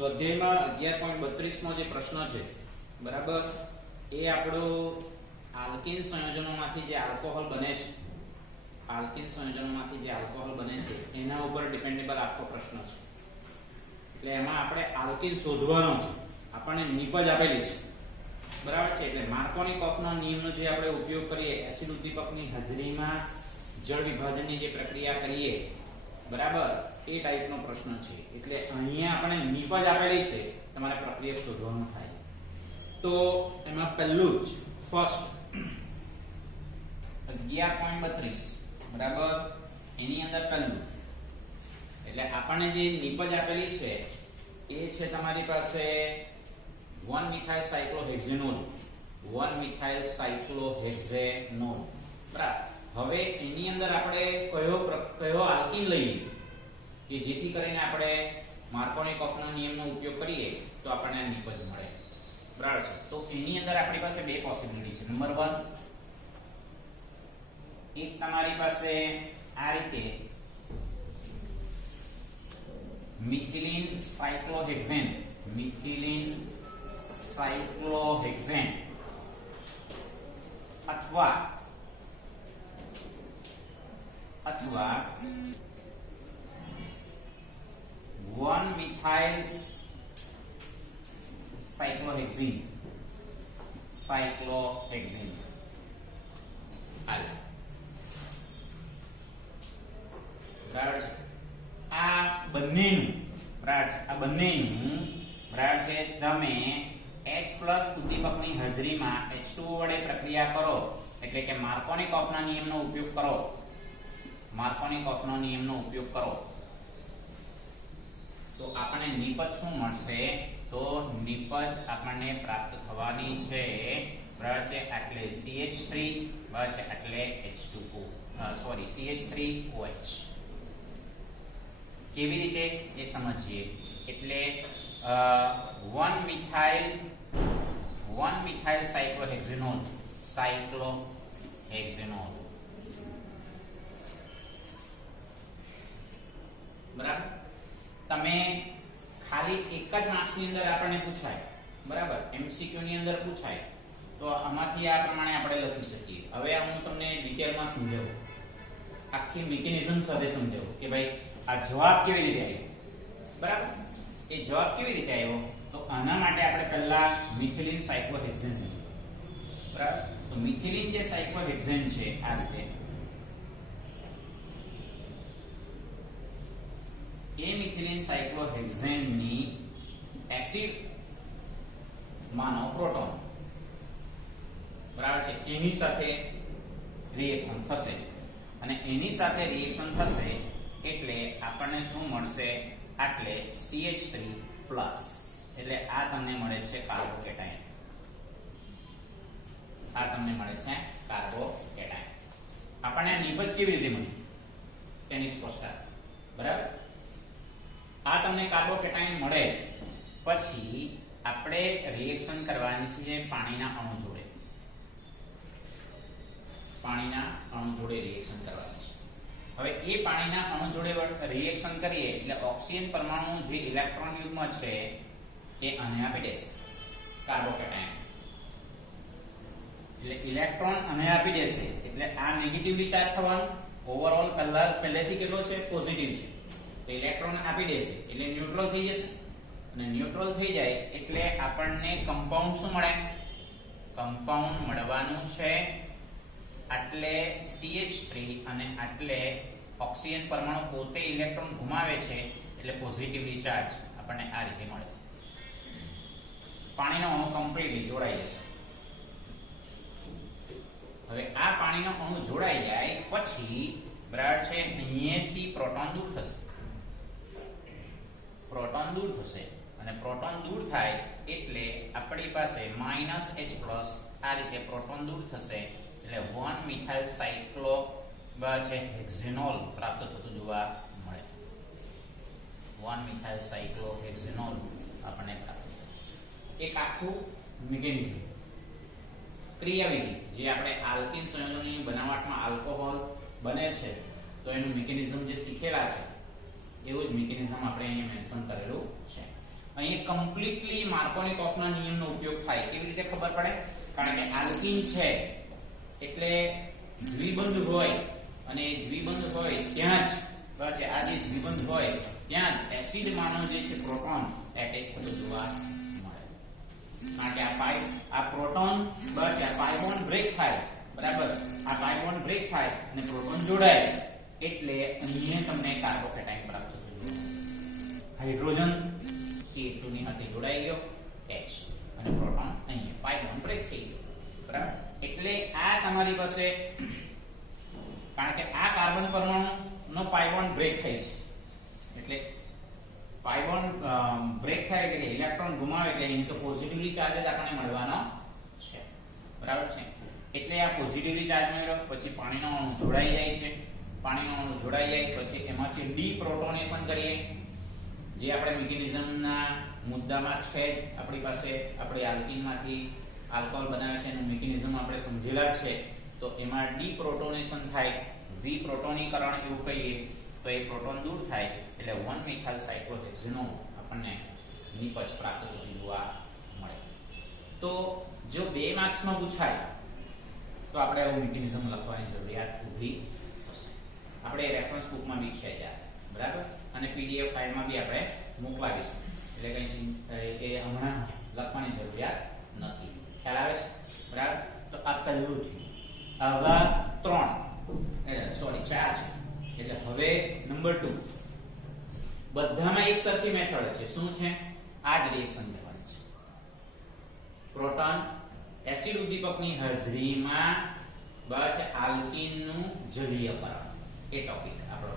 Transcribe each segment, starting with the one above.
સ્વાધ્યાયમાં 11.32 નો જે પ્રશ્ન છે બરાબર એ આપણો આલ્કીન સંયોજનોમાંથી જે આલ્કોહોલ બને છે એના ઉપર ડિપેન્ડેબલ આખો પ્રશ્ન છે એટલે એમાં આપણે આલ્કીન શોધવાનો છે આપણને નિપજ આપેલી છે બરાબર છે એટલે માર્કોનિકોફના નિયમનો જે આપણે ઉપયોગ કરીએ એસિડ ઉદ્દીપકની હાજરીમાં જળ વિભાજનની જે પ્રક્રિયા કરીએ બરાબર એ ટાઈપનો પ્રશ્ન છે એટલે અહીંયા આપણે નિપજ આપેલી છે તમારે પ્રક્રિયા શોધવાનું થાય તો એમાં પહેલું જ ફર્સ્ટ 11.32 બરાબર એની અંદર પહેલું એટલે આપણને જે નિપજ આપેલી છે એ છે તમારી પાસે 1 મિથાઇલ સાયક્લોહેક્ઝેનોલ બરાબર હવે એની અંદર આપણે કયો આલ્કીન લઈએ કે જેથી કરીને આપણે માર્કોનિકોફના નિયમનો ઉપયોગ કરીએ તો આપણને નિપજ મળે બરાબર છે તો એની અંદર આપણી પાસે બે પોસિબિલિટી છે નંબર 1 એક તમારી પાસે આ રીતે મિથિલિન સાયક્લોહેક્ઝેન અથવા 1 મિથાઇલ સાયક્લોહેક્ઝીન બરાબર છે આ બંનેનું બરાબર છે તમે H+ ઉદ્દીપકની હાજરીમાં H2O વડે પ્રક્રિયા કરો એટલે કે માર્કોનિકોફના નિયમનો ઉપયોગ કરો તો આપણને નિપજ શું મળશે તો નિપજ આપણને પ્રાપ્ત થવાની છે બરાબર છે એટલે CH3 બરાબર છે એટલે H2O CH3OH કેવી રીતે એ સમજીએ એટલે 1 મિથાઇલ સાયક્લોહેક્ઝેનોલ બરાબર તમે ખાલી એક જ માર્ક્સની અંદર આપણને પૂછાય બરાબર MCQ ની અંદર પૂછાય તો આમાંથી આ પ્રમાણે આપણે લખી શકીએ હવે હું તમને ડિટેલમાં સમજાવું આખી મિકેનિઝમ સાથે સમજાવું કે ભાઈ આ જવાબ કેવી રીતે આવ્યો બરાબર એ જવાબ કેવી રીતે આવ્યો તો આના માટે આપણે પહેલા મિથિલિન સાયક્લોહેક્ઝેન બરાબર તો મિથિલિન જે સાયક્લોહેક્ઝેન છે આ રીતે એ મિથિલિન સાયક્લોહેક્ઝેનની એસિડ માનો પ્રોટોન બરાબર છે એની સાથે રિએક્શન થશે અને એની સાથે રિએક્શન થશે એટલે આપણને શું મળશે એટલે CH3+ એટલે આ તમને મળે છે કાર્બોકેટાયન આપણને નિપજ કેવી રીતે મળી એની સ્પષ્ટતા બરાબર આ તમને કાર્બોકેટાયન મળે પછી આપણે રિએક્શન કરવાની છે પાણીના અણુ જોડે રિએક્શન કરવાની છે હવે એ પાણીના અણુ જોડે રિએક્શન કરીએ એટલે ઓક્સિજન પરમાણુ જે ઇલેક્ટ્રોન યુગ્મ છે એ આને આપી દેશે કાર્બોકેટાયન એટલે ઇલેક્ટ્રોન આને આપી દેશે એટલે આ નેગેટિવલી ચાર્જ થવાનું ઓવરઓલ પહેલેથી કેટલો છે પોઝિટિવ છે તો ઇલેક્ટ્રોન આપી દેશે એટલે ન્યુટ્રલ થઈ જશે અને ન્યુટ્રલ થઈ જાય એટલે આપણને કમ્પાઉન્ડ શું મળે કમ્પાઉન્ડ મળવાનું છે એટલે CH3 અને એટલે ઓક્સિજન પરમાણુ પોતે ઇલેક્ટ્રોન ઘુમાવે છે એટલે પોઝિટિવલી ચાર્જ આપણને આ રીતે મળે પાણીનો અણુ કમ્પ્લીટલી જોડાઈ જશે હવે આ પાણીનો અણુ જોડાઈ જાય પછી બરાબર છે અહીંયાથી પ્રોટોન દૂર થશે અને પ્રોટોન દૂર થાય એટલે આપણી પાસે -H+ આ રીતે પ્રોટોન દૂર થશે એટલે 1 મિથાઇલ સાયક્લોહેક્ઝેનોલ પ્રાપ્ત થતું જોવા મળે 1 મિથાઇલ સાયક્લોહેક્ઝેનોલ આપણને પ્રાપ્ત થાય એક આખું મિકેનિઝમ ક્રિયાવિધિ જે આપણે આલ્કીન સંયોજનોની બનાવટમાં આલ્કોહોલ બને છે તો એનું મિકેનિઝમ જે શીખેલા છે એવું જ મિકેનિઝમ આપણે અહીંયા મેન્શન કરેલું છે અહીં કમ્પ્લીટલી માર્કોની-કોફના નિયમનો ઉપયોગ થાય. કેવી રીતે ખબર પડે? કારણ કે આલ્કીન છે એટલે દ્વિબંધ હોય અને દ્વિબંધ હોય ત્યાં જ બસ આ જે દ્વિબંધ હોય ત્યાં એસિડમાંનો જે છે પ્રોટોન એટેચ થતો જોવા મળે. કારણ કે આ પ્રોટોન બસ આ પાઈ બોન્ડ બ્રેક થાય, બરાબર, આ પાઈ બોન્ડ બ્રેક થાય અને પ્રોટોન જોડાય એટલે અહીંયા તમને કાર્બોકેટાયન પ્રાપ્ત થતું જોવા મળે. હાઇડ્રોજન C2 ની સાથે જોડાઈ ગયો H અને પ્રોટોન અહીંયા પાઈ બોન્ડ બ્રેક થઈ ગયો, બરાબર. એટલે આ તમારી પાસે, કારણ કે આ કાર્બન પરમાણુનો પાઈ બોન્ડ બ્રેક થાય છે એટલે પાઈ બોન્ડ બ્રેક થાય એટલે ઇલેક્ટ્રોન ગુમાવે એટલે અહીં તો પોઝિટિવલી ચાર્જ જ આપણને મળવાનો છે, બરાબર છે. એટલે આ પોઝિટિવલી ચાર્જ મળ્યો પછી પાણીનો અણુ જોડાઈ જાય છે, પાણીનો અણુ જોડાઈ જાય પછી એમાંથી ડીપ્રોટોનેશન કરીએ, જે આપણે મિકેનિઝમના મુદ્દામાં છે આપણી પાસે, આપણે આલ્કીનમાંથી આલ્કોહોલ બનાવે છે એનું મિકેનિઝમ આપણે સમજેલા છે. તો એમાં ડીપ્રોટોનેશન થાય, વિપ્રોટોનીકરણ એવું કહીએ તો એ પ્રોટોન દૂર થાય એટલે 1 મિથાઇલ સાયક્લોહેક્ઝેનોન આપણને નિપજ પ્રાપ્ત થતી જોવા મળે. તો જો 2 માર્ક્સમાં પૂછાય તો આપણે આવું મિકેનિઝમ લખવાની જરૂરિયાત ઊભી થશે. આપણે રેફરન્સ બુકમાં બી છે યાર, બરાબર, અને પીડીએફ ફાઇલમાં બી આપણે મોકલાવીશું એટલે કઈ એ હમણાં લખવાની જરૂરિયાત નથી. ખ્યાલ આવે છે, બરાબર. તો આ પહેલું થયું. આવા 4 છે એટલે હવે નંબર 2 બધામાં એક સરખી મેથડ છે. શું છે? આ જ રિએક્શન લેવાની છે. પ્રોટોન એસિડ ઉદ્દીપકની હાજરીમાં બસ આલ્કીનનું જલીયકરણ, એ ટોપિક આપણો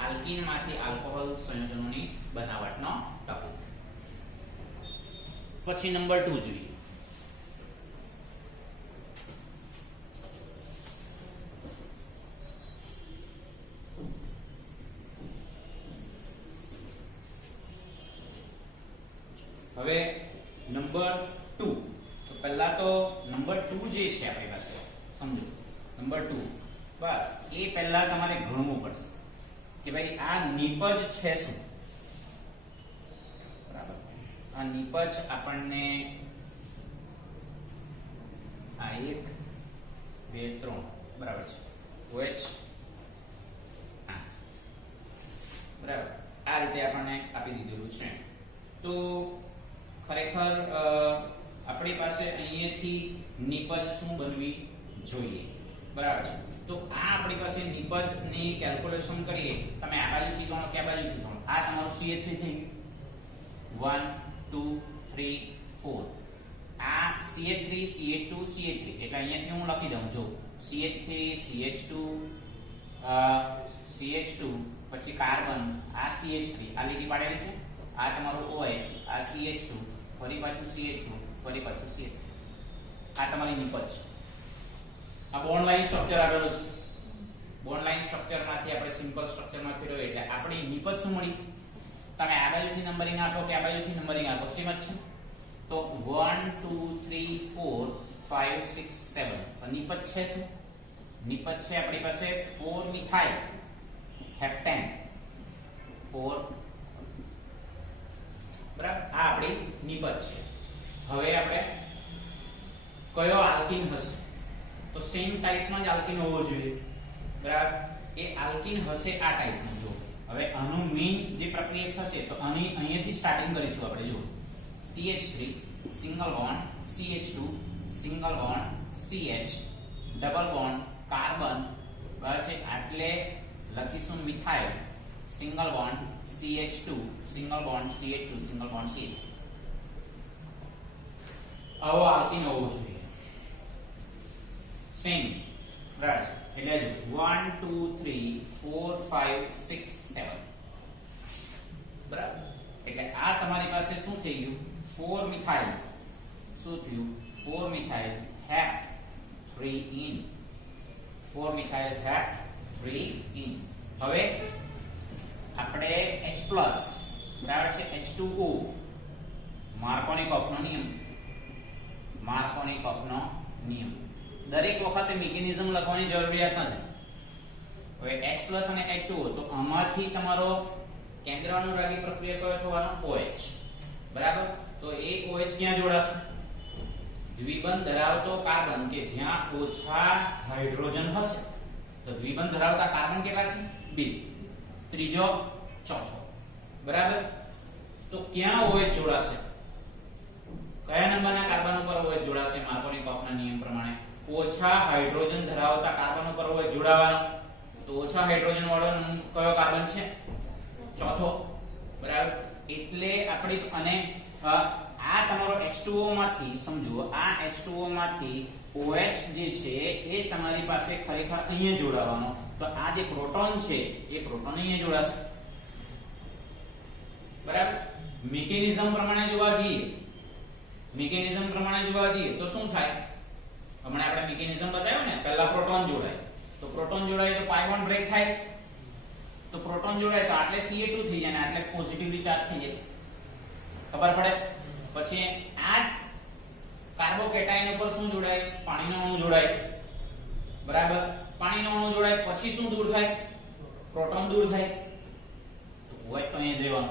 આલ્કીનમાંથી આલ્કોહોલ સંયોજનોની બનાવટનો ટોપિક. પછી નંબર 2 જોઈએ. હવે નંબર 2, તો પહેલા તો નંબર 2 જે છે આપણી પાસે સમજો, નંબર 2 બસ એ પહેલા તમારે ગણવું પડશે કે ભાઈ આ નિપજ છે શું, બરાબર. આ નિપજ આપણને આ 1 2 3 બરાબર છે OH, બરાબર, આ રીતે આપણને આપી દીધેલું છે. તો ખરેખર આપણી પાસે અહીંયાથી નિપજ શું બનવી જોઈએ, બરાબર છે. તો આ આપણી પાસે નિપજની કેલ્ક્યુલેશન કરીએ, તમે આ બાજુથી ગણો કે આ બાજુથી ગણો, આ તમારું CH3 થઈ ગયું 1 2 3 4, આ CH3 CH2 CH3 એટલે અહીંયાથી હું લખી દઉં જો CH3 CH2 CH2 પછી કાર્બન, આ CH3 આ લીટી પાડેલી છે, આ તમારું OH, આ CH2 ફરી પાછું CH2 ફરી પાછું CH, આ તમારી નિપજ. આ બોન્ડ લાઇન સ્ટ્રક્ચર આવેલું છે. બોન્ડ લાઇન સ્ટ્રક્ચરમાંથી આપણે સિમ્પલ સ્ટ્રક્ચરમાં ફેરવીએ એટલે આપણી નિપજ શું મળી? તમે આ બાજુથી નંબરિંગ આપો કે આ બાજુથી નંબરિંગ આપો સેમ જ છે. તો 1 2 3 4 5 6 7 તો નિપજ છે શું? નિપજ છે આપણી પાસે 4 મિથાઇલ હેપ્ટેન 4, બરાબર. આ આપણી નિપજ છે. હવે આપણે કયો આલ્કીન હશે? તો સેમ ટાઈપનો જ આલ્કીન હોવો જોઈએ, બરાબર. એ આલ્કીન હશે આ ટાઈપનો. જો હવે આનું મેઇન જે પ્રક્રિયા થશે તો આની અહીંયાથી સ્ટાર્ટિંગ કરીશું આપણે. જો CH3 single bond CH2 single bond CH double bond carbon, બરાબર છે. એટલે લખીશું methyl single bond CH2 single bond CH2 single bond CH. આવો આલ્કીન હોવો જોઈએ સેમ, બરાબર. એટલે જો 1 2 3 4 5 6 7, બરાબર. એટલે આ તમારી પાસે શું થઈ ગયું? 4 મિથાઇલ શું થયું? 4 મિથાઇલ હેપ 3 ઇન 4 મિથાઇલ હેપ 3 ઇન. હવે આપણે H+, બરાબર છે, H2O, માર્કોની-કોફનો નિયમ, માર્કોની-કોફનો નિયમ. દરેક વખતે મિકેનિઝમ લખવાની જરૂરિયાત નથી. હવે H+ અને H2O, તો આમાંથી તમારો કેન્દ્ર અનુરાગી પ્રક્રિયા કયો થવાનો? OH. બરાબર. તો એ OH ક્યાં જોડાશે? દ્વિબંધ ધરાવતો કાર્બન કે જ્યાં ઓછા હાઇડ્રોજન હશે. તો દ્વિબંધ ધરાવતા કાર્બન કેટલા છે? 2. ત્રીજો, ચોથો. બરાબર. તો ક્યાં OH જોડાશે? કયા નંબરના કાર્બન ઉપર OH જોડાશે? માર્કોની-કોફના નિયમ પ્રમાણે ઓછા હાઇડ્રોજન ધરાવતા કાર્બન ઉપર OH જોડાવાનો. તો ઓછા હાઇડ્રોજન વાળો કયો કાર્બન છે? ચોથો. બરાબર. એટલે આપણી અને આ તમારો H2O માંથી સમજો, આ H2O માંથી OH જે છે એ તમારી પાસે ખરેખર અહીંયા જોડાવાનો. તો આ જે પ્રોટોન છે એ પ્રોટોન અહીંયા જોડાશે. બરાબર. મિકેનિઝમ પ્રમાણે જોવા જઈએ તો શું થાય? હમણાં આપણે મિકેનિઝમ બતાવ્યું ને, પહેલા પ્રોટોન જોડાય. તો પ્રોટોન જોડાય તો પાય બોન્ડ બ્રેક થાય. તો પ્રોટોન જોડાય તો આટલે Ca2 થઈ જાય ને આટલે પોઝિટિવલી ચાર્જ થઈ જાય. ખબર પડે? પછી આ કાર્બોકેટાયન ઉપર શું જોડાય? પાણીનો અણુ જોડાય. બરાબર. પાણીનો અણુ જોડાય પછી શું દૂર થાય? પ્રોટોન દૂર થાય. તો OH તો અહીંયા જ રહેવાનો.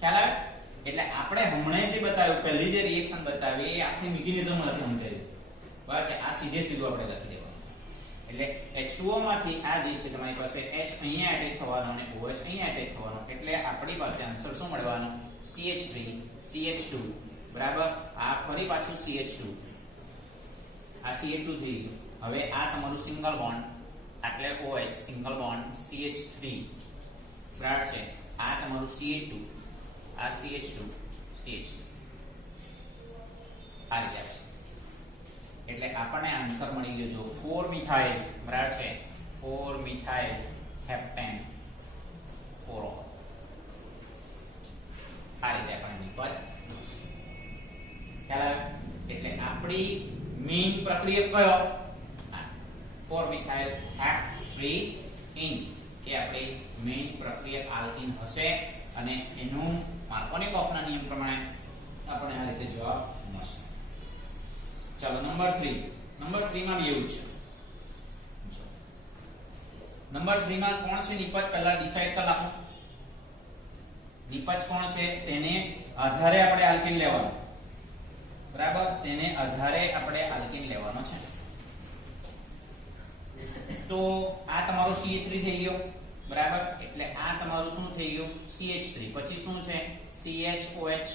ખ્યાલ આવે? એટલે આપણે હમણાં જે બતાવ્યું, પહેલી જે રિએક્શન બતાવી એ આખી મિકેનિઝમ નથી સમજાયું. બરાબર છે? આ સીધું આપણે લખી દેવાનું. એટલે H2O માંથી આ જે છે તમારી પાસે H અહીંયા એટેચ થવાનો અને OH અહીંયા એટેચ થવાનો. એટલે આપણી પાસે આન્સર શું મળવાનો? CH3 CH2. બરાબર. આ ફરી પાછું CH2, આ CH2 થઈ ગયું. હવે આ તમારું સિંગલ બોન્ડ એટલે OH સિંગલ બોન્ડ CH3. બરાબર છે? આ તમારું CH2, આ CH2 CH2. આ રીતે છે. એટલે આપણને આન્સર મળી ગયો જો 4 મિથાઇલ. બરાબર છે? 4 મિથાઇલ હેપ્ટેન ફોરો. આ રીતે આપણને નિપજ ખ્યાલ આવે? એટલે આપણી મેઇન પ્રક્રિયા કયો? 4 મિથાઇલ હેપ3ઇન એ આપણી મેઇન પ્રક્રિયા આલ્કીન હશે અને એનું માર્કોની-કોફના નિયમ પ્રમાણે આપણે આ રીતે જવાબ મળશે. ચાલો નંબર 3. નંબર 3 માં બી એવું છે. નંબર 3 માં કોણ છે નિપજ? પહેલા ડિસાઈડ કરી નાખો. નિપજ કોણ છે તેને આધારે આપણે આલ્કીન લેવાનું. બરાબર. તેને આધારે આપણે આલ્કીન લેવાનો છે. તો આ તમારો CH3 થઈ ગયો. બરાબર. એટલે આ તમારું શું થઈ ગયું? CH3. પછી શું છે? CHOH.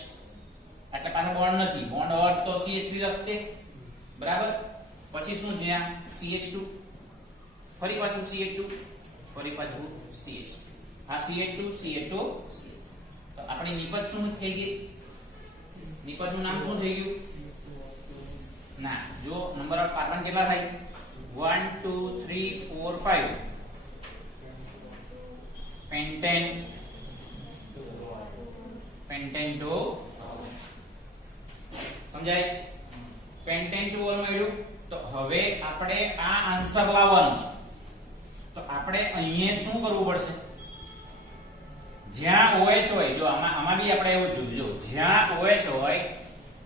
એટલે પાછો બોન્ડ નથી. બોન્ડ હોત તો CH3 લખતે. બરાબર. પછી શું છે? આ CH2. ફરી પાછું CH2. ફરી પાછું CH2. આ CH2 CH2 તો આપણી નિપજ શું થઈ ગઈ? નિપજનું નામ શું થઈ ગયું? ના, જો નંબર ઓફ કાર્બન કેટલા થાય? 1 2 3 4 5. પેન્ટેન ટુ સમજાય? પેન્ટેન ટુ ઓલ મળ્યું. તો હવે આપણે આ આન્સર લાવવાનો છે. તો આપણે અહીંયા શું કરવું પડશે? જ્યાં OH હોય, જો આમાં બી આપણે એવું જોયું, જો જ્યાં OH હોય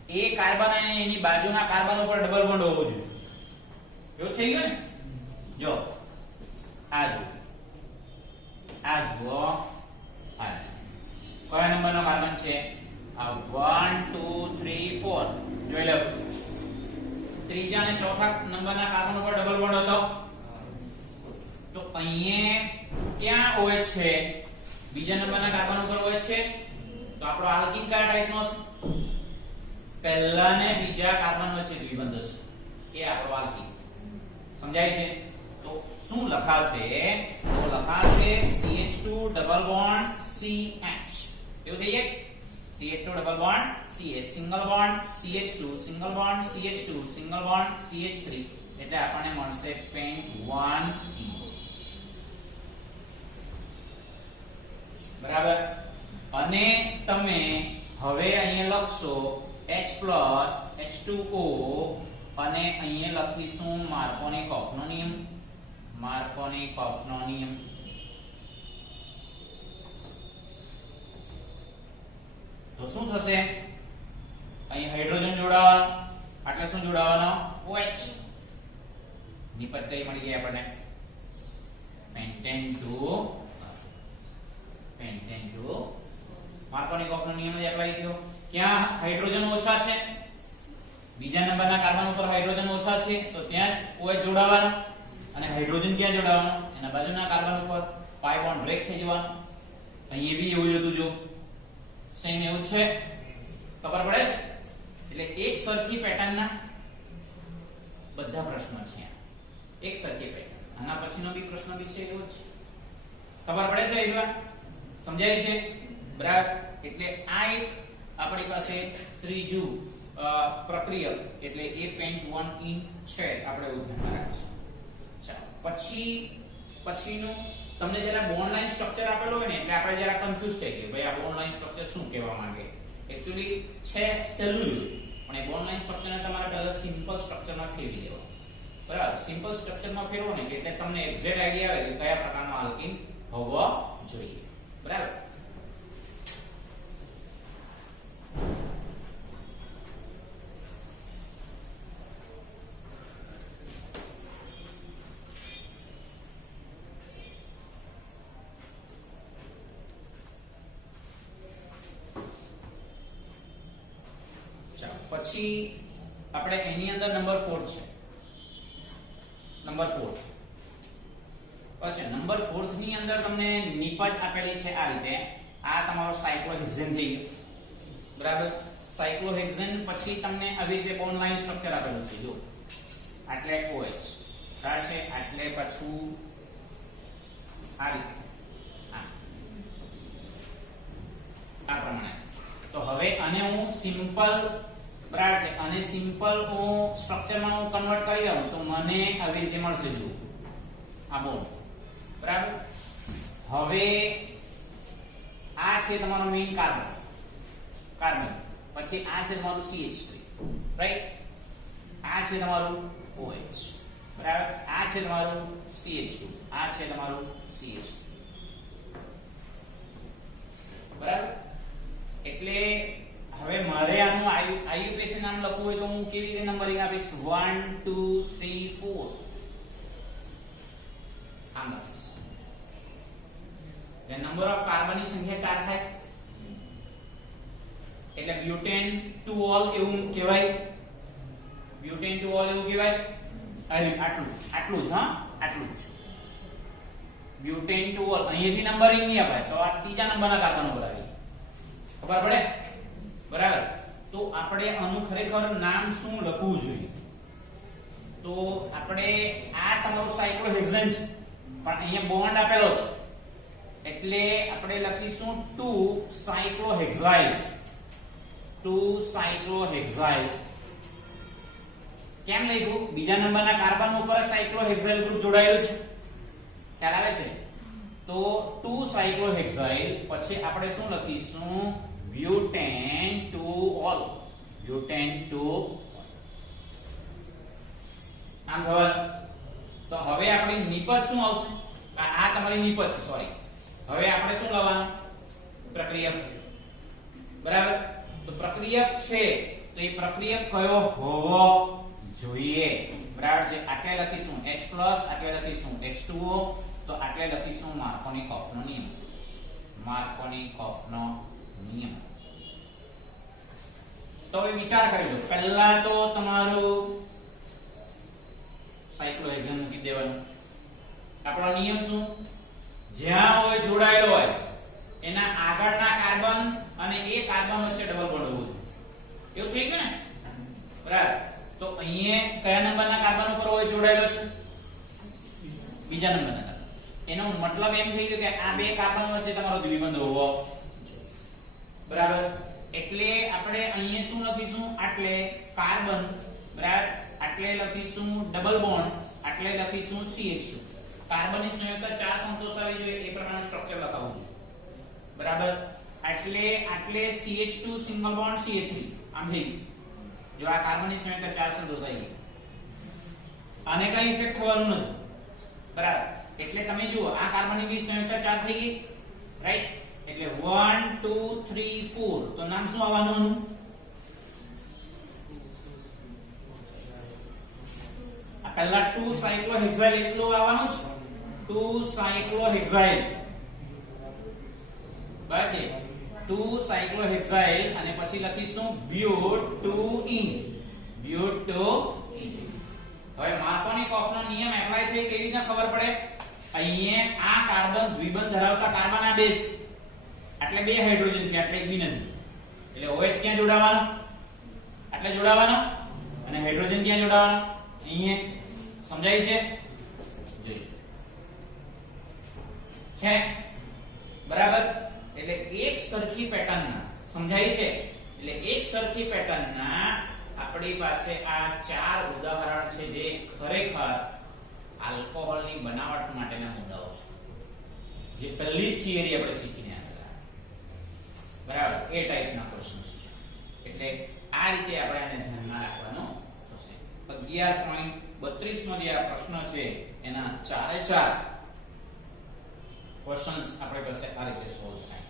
એ કાર્બન અને એની બાજુના કાર્બન ઉપર ડબલ બોન્ડ હોવો જોઈએ. એવું થઈ ગયું ને? જો આ જો આ જુઓ, આ કયા નંબરનો કાર્બન છે? આ 1 2 3 4. જોઈ લો. ત્રીજા અને ચોથા નંબરના કાર્બન ઉપર ડબલ બોન્ડ હતો. તો અહીંયા ક્યાં OH છે? બીજા નંબરના કાર્બન ઉપર OH છે. તો આપણો આલ્કીન કયા ટાઈપનો છે? પહેલા ને બીજા કાર્બન વચ્ચે દ્વિબંધ હશે. એ આપણો આલ્કીન. સમજાય છે? તો શું લખાશે? તો લખાશે CH2 ડબલ બોન્ડ CH. એવું થઈ જાય? CH2 double bond CH, single bond CH2, single bond CH2, single bond CH3. એટલે આપણને મળશે પેન્ટ1E. બરાબર. અને તમે હવે અહીંયા લખશો H+ H2O અને અહીંયા લખીશું માર્કોની-કોફનો નિયમ. માર્કોની-કોફનો નિયમ. તો શું થશે? અહીં હાઇડ્રોજન જોડાવાનો. એટલે શું જોડાવાનો? OH. નિપજ કઈ મળી ગઈ આપણને? પેન્ટેન ટુ માર્કોની-કોફનો નિયમ જ એપ્લાય થયો. ક્યાં હાઇડ્રોજન ઓછા છે, બીજા નંબરના કાર્બન ઉપર હાઇડ્રોજન ઓછા છે તો ત્યાં OH જોડાવાનો, અને હાઇડ્રોજન ક્યાં જોડાવાનો, એના બાજુના કાર્બન ઉપર પાઈ બોન્ડ બ્રેક થઈ જવાનો. અહીંયા બી એવું જ હતું, જો સેમ એવું છે, ખબર પડે છે. એટલે એક સરખી પેટર્નના બધા પ્રશ્નો છે, એક સરખી પેટર્ન. આના પછીનો બી પ્રશ્ન બી છે એવો જ છે, ખબર પડે છે, એવા સમજાય છે, બરાબર. એટલે આ એક આપણી પાસે ત્રીજું પ્રક્રિયક એટલે એ પેન્ટ 1 ઇન છે, આપણે એવું ધ્યાન રાખીશું. ચાલો પછીનું તમને જરા બોન્ડ લાઈન સ્ટ્રક્ચર આપેલું હોય ને એટલે આપણે જરા કન્ફ્યુઝ થઈ ગਏ, ભાઈ આ બોન્ડ લાઈન સ્ટ્રક્ચર શું કહેવા માંગે. એક્ચ્યુઅલી છે સેલ્યુલોઝ, પણ એ બોન્ડ લાઈન સ્ટ્રક્ચરને તમારે પહેલા સિમ્પલ સ્ટ્રક્ચરમાં ફેરવી દેવાનું, બરાબર. સિમ્પલ સ્ટ્રક્ચરમાં ફેરવો ને એટલે તમને એક્ઝેક્ટ આઈડિયા આવે કે કયા પ્રકારનો આલ્કીન હોવો જોઈએ, બરાબર. પછી આપણે એની અંદર નંબર 4 છે, નંબર 4 પછી નંબર 4 ની અંદર તમને નિપજ આપેલી છે આ રીતે. આ તમારો સાયક્લોહેક્સેન થઈ ગયો, બરાબર. સાયક્લોહેક્સેન પછી તમને આવી રીતે બોન્ડ લાઈન સ્ટ્રક્ચર આપેલું છે, જો આટલે OH બરાબર છે, આટલે પાછું આ રીતે આ પ્રમાણે. તો હવે આને હું સિમ્પલ બરાબર છે, અને સિમ્પલ હું સ્ટ્રક્ચરમાં હું કન્વર્ટ કરી દઉં તો મને આવી રીતે મળશે, જો આ બોન્ડ, બરાબર. હવે આ છે તમારો મેઇન કાર્બન, પછી આ છે તમારું CH3, રાઈટ. આ છે તમારું OH, બરાબર. આ છે તમારું CH2, આ છે તમારું CH3, બરાબર. એટલે હવે મારે આનું આયુપેશન નામ લખવું હોય તો હું કેવી રીતે નંબરિંગ આપીશ? 1 2 3 4 આમ લખીશ. એટલે નંબર ઓફ કાર્બનની સંખ્યા 4 થાય, એટલે બ્યુટેન ટુ ઓલ એવું કહેવાય, બ્યુટેન ટુ ઓલ એવું કહેવાય. આટલું જ, હા આટલું જ બ્યુટેન ટુ ઓલ. અહીંયાથી નંબરિંગ નહીં અપાય તો આ ત્રીજા નંબરના કાર્બન ઉપર આવી, ખબર પડે, બરાબર. તો આપણે આનું ખરેખર નામ શું લખવું જોઈએ? તો આપણે આ તમારું સાયક્લોહેક્સેન છે, પણ અહીંયા બોન્ડ આપેલો છે એટલે આપણે લખીશું 2 સાયક્લોહેક્સાઇલ, 2 સાયક્લોહેક્સાઇલ. કેમ લખ્યું? બીજા નંબરના કાર્બન ઉપર સાયક્લોહેક્સાઇલ ગ્રુપ જોડાયેલું છે, ખ્યાલ આવે છે. તો 2 સાયક્લોહેક્સાઇલ પછી આપણે શું લખીશું? Butan two ol, butan two આમ ખબર. તો હવે આપણી નિપજ શું આવશે? આ તમારી નિપજ છે, સોરી. હવે આપણે શું લાવવાનું? પ્રક્રિયક, બરાબર. તો પ્રક્રિયક છે તો એ પ્રક્રિયક કયો હોવો જોઈએ? બરાબર છે. આટલે લખીશું H+, આટલે લખીશું H2O, તો આટલે લખીશું માર્કોનિકોફનો નિયમ, માર્કોનિકોફનો નિયમ. તો હવે વિચાર કરી લો. પહેલા તો તમારું સાયક્લોહેક્સેન મૂકી દેવાનું. આપણો નિયમ શું? જ્યાં હોય જોડાયેલો હોય એના આગળના કાર્બન અને એ કાર્બન વચ્ચે ડબલ બોન્ડ હોવું જોઈએ. એવું થઈ ગયું ને, બરાબર. તો અહીંયા કયા નંબરના કાર્બન ઉપર હોય જોડાયેલો છે? બીજા નંબરના કાર્બન. એનો મતલબ એમ થઈ ગયો કે આ બે કાર્બન વચ્ચે તમારો દ્વિબંધ હોવો, બરાબર. એટલે આપણે અહીંયા શું લખીશું? આટલે કાર્બન, બરાબર. આટલે લખીશું ડબલ બોન્ડ, આટલે લખીશું CH2. કાર્બનની સંયુક્ત 4 સંતોષાવી જોઈએ એ પ્રમાણે સ્ટ્રક્ચર લખાવવું જોઈએ, બરાબર. આટલે CH2 સિંગલ બોન્ડ CH3 આમ થઈ ગયું. જો આ કાર્બનની સંયુક્ત 4 સંતોષાઈ ગઈ, આને કઈ ઇફેક્ટ થવાનું નથી, બરાબર. એટલે તમે જુઓ આ કાર્બનની બી સંયુક્ત 4 થઈ ગઈ, રાઈટ. એટલે 1 2 3 4 તો નામ શું આવવાનું? આ પહેલા 2 સાયક્લોહેક્સાઇલ એટલું આવવાનું છે, 2 સાયક્લોહેક્સાઇલ. પછી 2 સાયક્લોહેક્સાઇલ અને પછી લખીશું બ્યુટુઇન. બ્યુટુઇન. હવે માર્કોની ઓફનો નિયમ એપ્લાય થઈ કેવી રીતે ખબર પડે? અહીંયા આ કાર્બન દ્વિબંધ ધરાવતા કાર્બન આ બેઝ એટલે બે હાઇડ્રોજન છે એટલે એક બી નથી એટલે OH ક્યાં જોડાવાનો? એટલે જોડાવાનો અને હાઇડ્રોજન ક્યાં જોડાવાનો? અહીંયા. સમજાય છે? છે બરાબર. એટલે એક સરખી પેટર્નના સમજાય છે એટલે એક સરખી પેટર્નના આપણી પાસે આ ચાર ઉદાહરણ છે જે ખરેખર આલ્કોહોલની બનાવટ માટેના મુદ્દાઓ છે જે પહેલી થિયરી આપણે શીખીને આવેલા બરાબર એ ટાઈપના ક્વેશ્ચન્સ છે એટલે આ રીતે આપણે આને ધ્યાનમાં રાખવાનું થશે. 11.32 નો જે આ પ્રશ્ન છે એના ચારે ચાર ક્વેશ્ચન્સ આપણે પાસે આ રીતે સોલ્વ થાય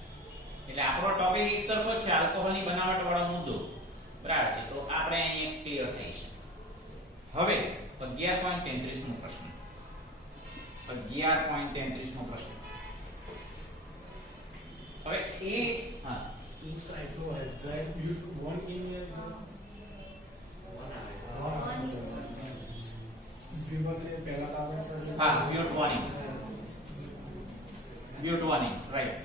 એટલે આપણો ટોપિક એક સરખો છે આલ્કોહોલની બનાવટ વાળો મુદ્દો બરાબર છે તો આપણે અહીંયા ક્લિયર થઈ છે. હવે 11.33 નો પ્રશ્ન 11.33 નો પ્રશ્ન હવે એ હા 2 cyclohexyl one in is હા બ્યુટવાનિન રાઈટ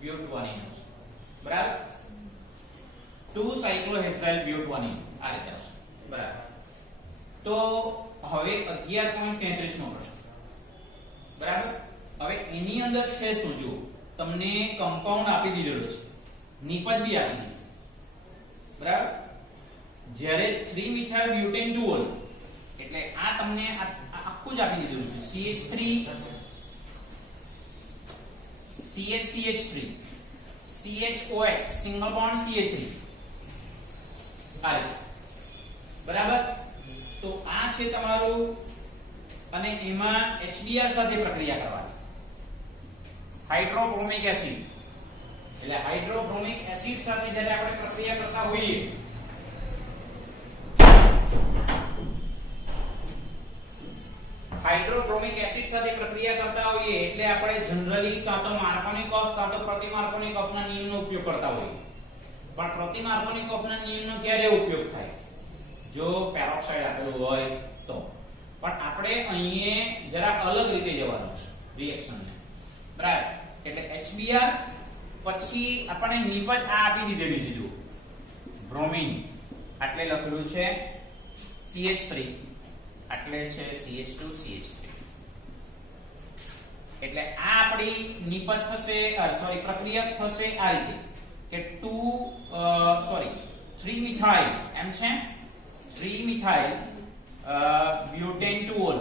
બ્યુટવાનિન બરાબર 2 સાયક્લોહેક્સાઇલ બ્યુટવાનિન આ રીતે આવશે બરાબર. તો હવે 11.33 નો પ્રશ્ન બરાબર. હવે એની અંદર છે શું? જો તમને કમ્પાઉન્ડ આપી દીધેલો છે નિપજ બી આપી દીધી બરાબર. જ્યારે 3 મિથાઇલ બ્યુટેન ડુઓલ એટલે આ તમને આખું જ આપી દીધેલું છે CH3 CH3 CHOH single bond CH3 આ રીતે બરાબર. તો આ છે તમારું અને એમાં HBr સાથે પ્રક્રિયા કરવાની હાઇડ્રોબ્રોમિક એસિડ એટલે હાઇડ્રોબ્રોમિક એસિડ સાથે જ્યારે આપણે પ્રક્રિયા કરતા હોઈએ હાઇડ્રોબ્રોમિક એસિડ સાથે પ્રક્રિયા કરતા હોઈએ એટલે આપણે જનરલી કાં તો માર્કોનિક ઓફ કાં તો પ્રતિમાર્કોનિક ઓફના નિયમનો ઉપયોગ કરતા હોઈએ. પણ પ્રતિમાર્કોનિક ઓફના નિયમનો ક્યારે ઉપયોગ થાય? જો પેરોક્સાઇડ આપેલું હોય તો. પણ આપણે અહીંયા જરા અલગ રીતે જવાનું છે રિએક્શનને બરાબર. એટલે HBr પછી આપણે નિપજ આ આપી દીધેલી છે જો બ્રોમિન એટલે લખેલું છે CH3 એટલે છે CH2 CH3 એટલે આ આપણી નિપજ થશે સોરી પ્રક્રિયા થશે આ રીતે કે 3 મિથાઇલ એમ છે 3 મિથાઇલ બ્યુટેન ટુઓલ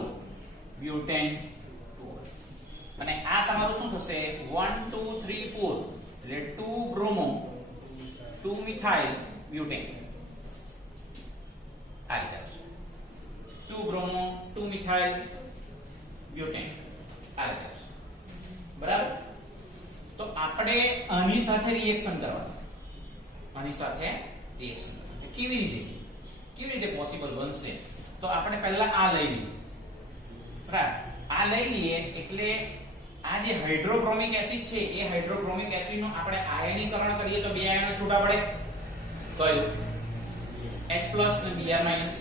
અને આ તમારું શું થશે 1 2 3 4 એટલે 2 બ્રોમો 2 મિથાઇલ બ્યુટેન આ રીતે આવશે 2 બ્રોમો 2 મિથાઇલ બ્યુટેન આ રીતે આવશે બરાબર. તો આપણે આની સાથે રિએક્શન કરવાનું કેવી રીતે પોસિબલ બનશે? તો આપણે પહેલા આ લઈ લઈએ બરાબર. આ લઈ લઈએ એટલે આ જે હાઇડ્રોબ્રોમિક એસિડ છે એ હાઇડ્રોબ્રોમિક એસિડ નું આપણે આયનીકરણ કરીએ તો બે આયનો છૂટા પડે કયું H+ ને Br-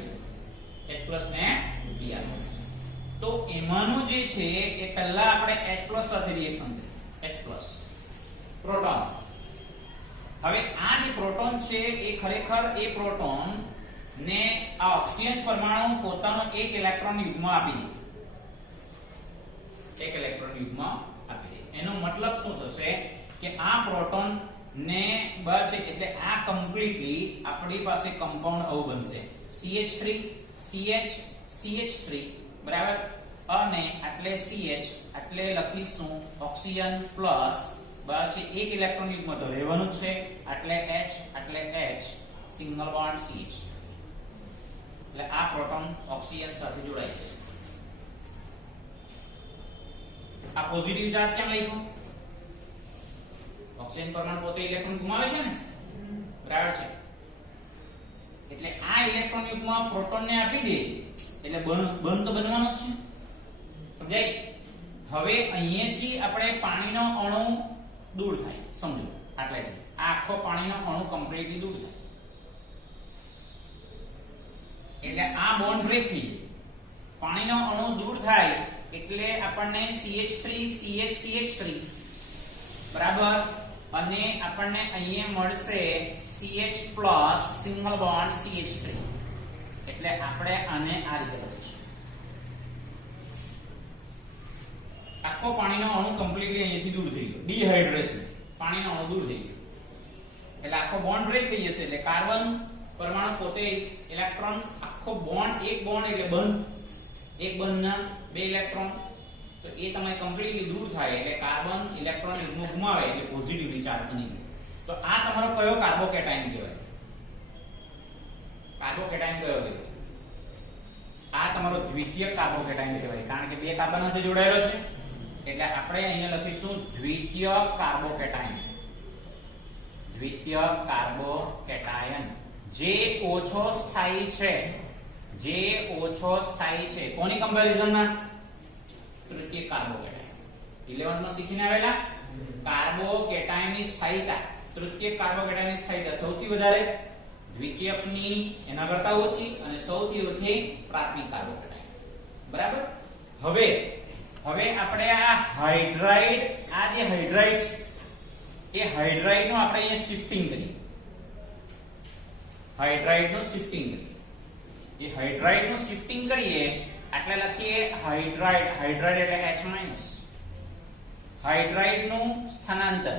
H+ ને Br-. તો એમાંનું જે છે એ પહેલા આપણે H+ સાથે રિએક્શન કરીએ H+ પ્રોટોન. હવે આ જે પ્રોટોન છે એ ખરેખર એ પ્રોટોન ને આ ઓક્સિજન પરમાણુ પોતાનો એક ઇલેક્ટ્રોન યુગ્મ આપી દે એનો મતલબ શું થશે કે આ પ્રોટોન ને બચે એટલે આ કમ્પ્લીટલી આપણી પાસે કમ્પાઉન્ડ આવું બનશે CH3 CH CH3 બરાબર અને એટલે CH એટલે લખીશું ઓક્સિજન પ્લસ બચે એક ઇલેક્ટ્રોન યુગ્મ તો રહેવાનું છે એટલે H સિંગલ બોન્ડ CH એટલે આ પ્રોટોન ઓક્સિજન સાથે જોડાઈ જશે. આ પોઝિટિવ ચાર્જ કેમ લખ્યું? ઓક્સિજન પરમાણુ પોતે ઇલેક્ટ્રોન ગુમાવે છે ને બરાબર છે એટલે આ ઇલેક્ટ્રોન યુગ્મ પ્રોટોનને આપી દે એટલે બંધ તો બનવાનો જ છે સમજાય છે. હવે અહીંયાથી આપણે પાણીનો અણુ દૂર થાય. સમજો આટલેથી આ આખો પાણીનો અણુ કમ્પ્લીટલી દૂર થાય એટલે આ બોન્ડ બ્રેક થઈ જાય. પાણીનો અણુ દૂર થાય એટલે આપણને CH3 બરાબર અને આપણને અહીંયા મળશે CH+ સિંગલ બોન્ડ CH3 એટલે આપણે આને આ રીતે લખીશું. આખો પાણીનો અણુ કમ્પ્લીટલી અહીંયાથી દૂર થઈ ગયો. ડિહાઇડ્રેશન પાણીનો અણુ દૂર થઈ ગયો એટલે આખો બોન્ડ બ્રેક થઈ જશે એટલે કાર્બન પરમાણુ પોતે ઇલેક્ટ્રોન આખો બોન્ડ એક બોન્ડ એટલે બંધ એક બંધના બે ઇલેક્ટ્રોન તો એ તમે કમ્પ્લીટલી દૂર થાય એટલે કાર્બન ઇલેક્ટ્રોન યુગ્મ ગુમાવે એટલે પોઝિટિવલી ચાર્જ બની જાય. તો આ તમારો કયો કાર્બોકેટાયન કહેવાય? કાર્બોકેટાયન કયો કહેવાય? આ તમારો દ્વિતીયક કાર્બોકેટાયન કહેવાય કારણ કે બે કાર્બન સાથે જોડાયેલો છે એટલે આપણે અહીંયા લખીશું દ્વિતીયક કાર્બોકેટાયન. દ્વિતીયક કાર્બોકેટાયન જે ઓછો સ્થાયી છે કોની કમ્પેરિઝનમાં? તૃતીય કાર્બોકેટાયન. 11 માં શીખીને આવેલા કાર્બોકેટાયનની સ્થાયીતા. તૃતીય કાર્બોકેટાયનની સ્થાયીતા સૌથી વધારે દ્વિતીયકની એના કરતા ઓછી અને સૌથી ઓછી પ્રાથમિક કાર્બોકેટાયન. બરાબર. હવે આપણે આ હાઇડ્રાઇડ આ જે હાઇડ્રાઇડ છે એ હાઇડ્રાઇડ નું આપણે અહીંયા શિફ્ટિંગ કરીએ. હાઇડ્રાઇડનું શિફ્ટિંગ કરીએ એટલે લખીએ હાઇડ્રાઇડ એટલે H- હાઇડ્રાઇડનું સ્થાનાંતર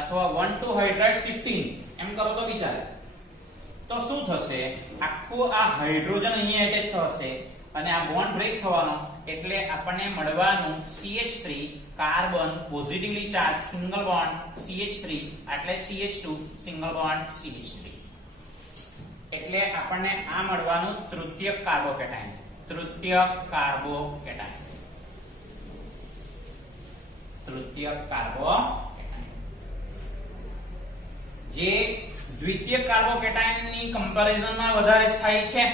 અથવા 1 to હાઇડ્રાઇડ શિફ્ટિંગ એમ કરો તો વિચારે તો શું થશે? આખું આ હાઇડ્રોજન અહીંયા એટેચ થશે અને આ બોન્ડ બ્રેક થવાનો એટલે આપણને મળવાનું CH3 carbon positively charge single bond CH3 એટલે CH2 સિંગલ બોન્ડ CH3 એટલે આપણને આ મળવાનું તૃતીયક કાર્બોકેટાયન. જે દ્વિતીયક કાર્બોકેટાયનની કમ્પેરિઝનમાં વધારે સ્થાયી છે.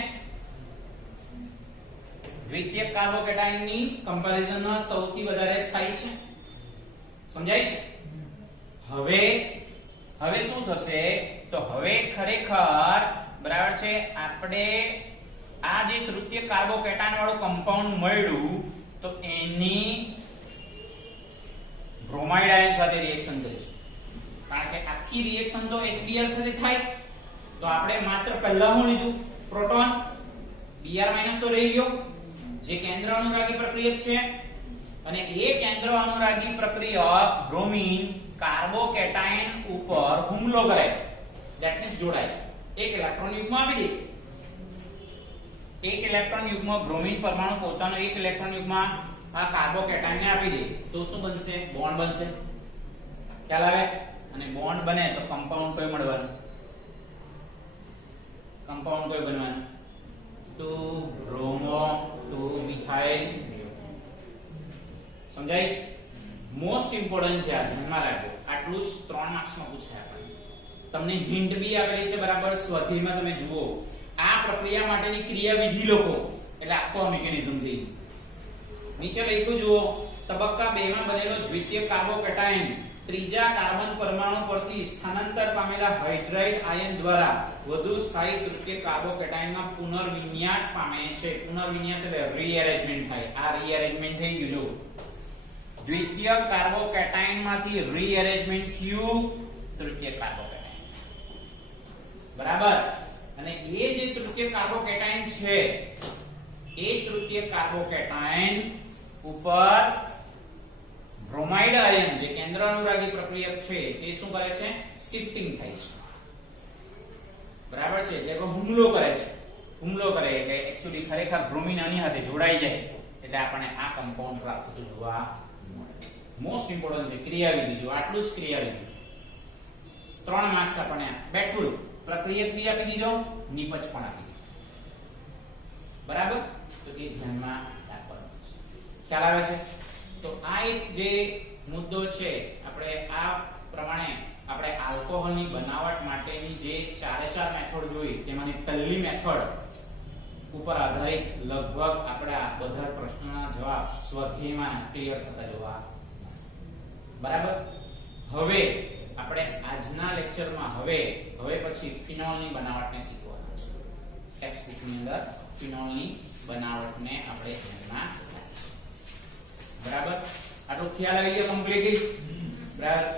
દ્વિતીયક કાર્બોકેટાયનની કમ્પેરિઝનમાં સૌથી વધારે સ્થાયી છે. સમજાય છે? હવે શું થશે? તો હવે ખરેખર બરાબર છે આપણે આ જે તૃતીય કાર્બોકેટાયન વાળું કમ્પાઉન્ડ મળ્યું તો એની બ્રોમાઇડ આયન સાથે રિએક્શન કરીશું કારણ કે આખી રિએક્શન તો HBr સાથે થાય તો આપણે માત્ર પહેલા શું લીધું? પ્રોટોન. Br- તો રહી ગયો જે કેન્દ્ર અનુરાગી પ્રક્રિયક છે અને એ કેન્દ્ર અનુરાગી પ્રક્રિયક બ્રોમીન કાર્બોકેટાયન ઉપર હુમલો કરે ધેટ મીન્સ જોડાય એક ઇલેક્ટ્રોન યુગ્મ આપી દે. એક ઇલેક્ટ્રોન યુગ્મ બ્રોમીન પરમાણુ પોતાનો એક ઇલેક્ટ્રોન યુગ્મ આ કાર્બોકેટાયન ને આપી દે તો શું બનશે? બોન્ડ બનશે. ખ્યાલ આવે? અને બોન્ડ બને તો કમ્પાઉન્ડ કયું મળવાનું? કમ્પાઉન્ડ કયું બનવાનું? 2-bromo 2-methyl. સમજાય? મોસ્ટ ઇમ્પોર્ટન્ટ છે આ, ધ્યાનમાં રાખજો. આટલું જ 3 માર્ક્સમાં પૂછાય આપણને. તમને હિન્ટ બી આપેલી છે બરાબર. સ્વાધ્યાયમાં તમે જુઓ આ પ્રક્રિયા માટેની ક્રિયાવિધિ લખો એટલે આખો મિકેનિઝમ થઈ. નીચે લખ્યું જુઓ તબક્કા 2 માં બનેલો દ્વિતીય કાર્બોકેટાયન ત્રીજા કાર્બન પરમાણુ પરથી સ્થાનાંતર પામેલા હાઇડ્રાઇડ આયન દ્વારા વધુ સ્થાયી તૃતીય કાર્બોકેટાયનમાં પુનર્વિન્યાસ પામે છે. પુનર્વિન્યાસ એટલે રીએરેન્જમેન્ટ થાય. આ રીએરેન્જમેન્ટ થઈ ગયું. જો દ્વિતીય કાર્બોકેટાયન માંથી રીએરેન્જમેન્ટ થયું તૃતીય કાર્બોકેટાયન. બરાબર. અને એ જે તૃતીય કાર્બોકેટાયન છે એ તૃતીય કાર્બોકેટાયન ઉપર બ્રોમાઇડ આયન જે કેન્દ્ર અનુરાગી પ્રક્રિયક છે તે શું કરે છે? શિફ્ટિંગ થાય છે. બરાબર છે. એટલે હુમલો કરે છે. હુમલો કરે એટલે એક્ચ્યુઅલી ખરેખર બ્રોમીન આની સાથે જોડાઈ જાય એટલે આપણને આ કમ્પાઉન્ડ પ્રાપ્ત થવા મળે. મોસ્ટ ઇમ્પોર્ટન્ટ છે ક્રિયાવિધિ. જો આટલું જ ક્રિયાવિધિ 3 માર્ક્સ આપણને બેઠું. પ્રક્રિયક બી આપી દીધો, નિપજ પણ આપી દીધો. બરાબર. તો એ ધ્યાનમાં રાખવાનું. ખ્યાલ આવે છે? તો આ એક જે મુદ્દો છે આપણે આ પ્રમાણે આપણે આલ્કોહોલની બનાવટ માટેની જે 4 મેથડ જોઈ તેમાંની પહેલી મેથડ ઉપર આધારિત લગભગ આપણે આ બધા પ્રશ્નોના જવાબ સ્વાધ્યાયમાં ક્લિયર થતા જોવા બરાબર. હવે આપણે આજના લેક્ચરમાં હવે પછી ફિનોલની બનાવટને શીખવાના છે. ટેક્સ્ટ બુકની અંદર ફિનોલની બનાવટને આપણે ધ્યાનમાં રાખીશું. બરાબર. આટલો ખ્યાલ આવી ગયો કમ્પ્લીટલી? બરાબર.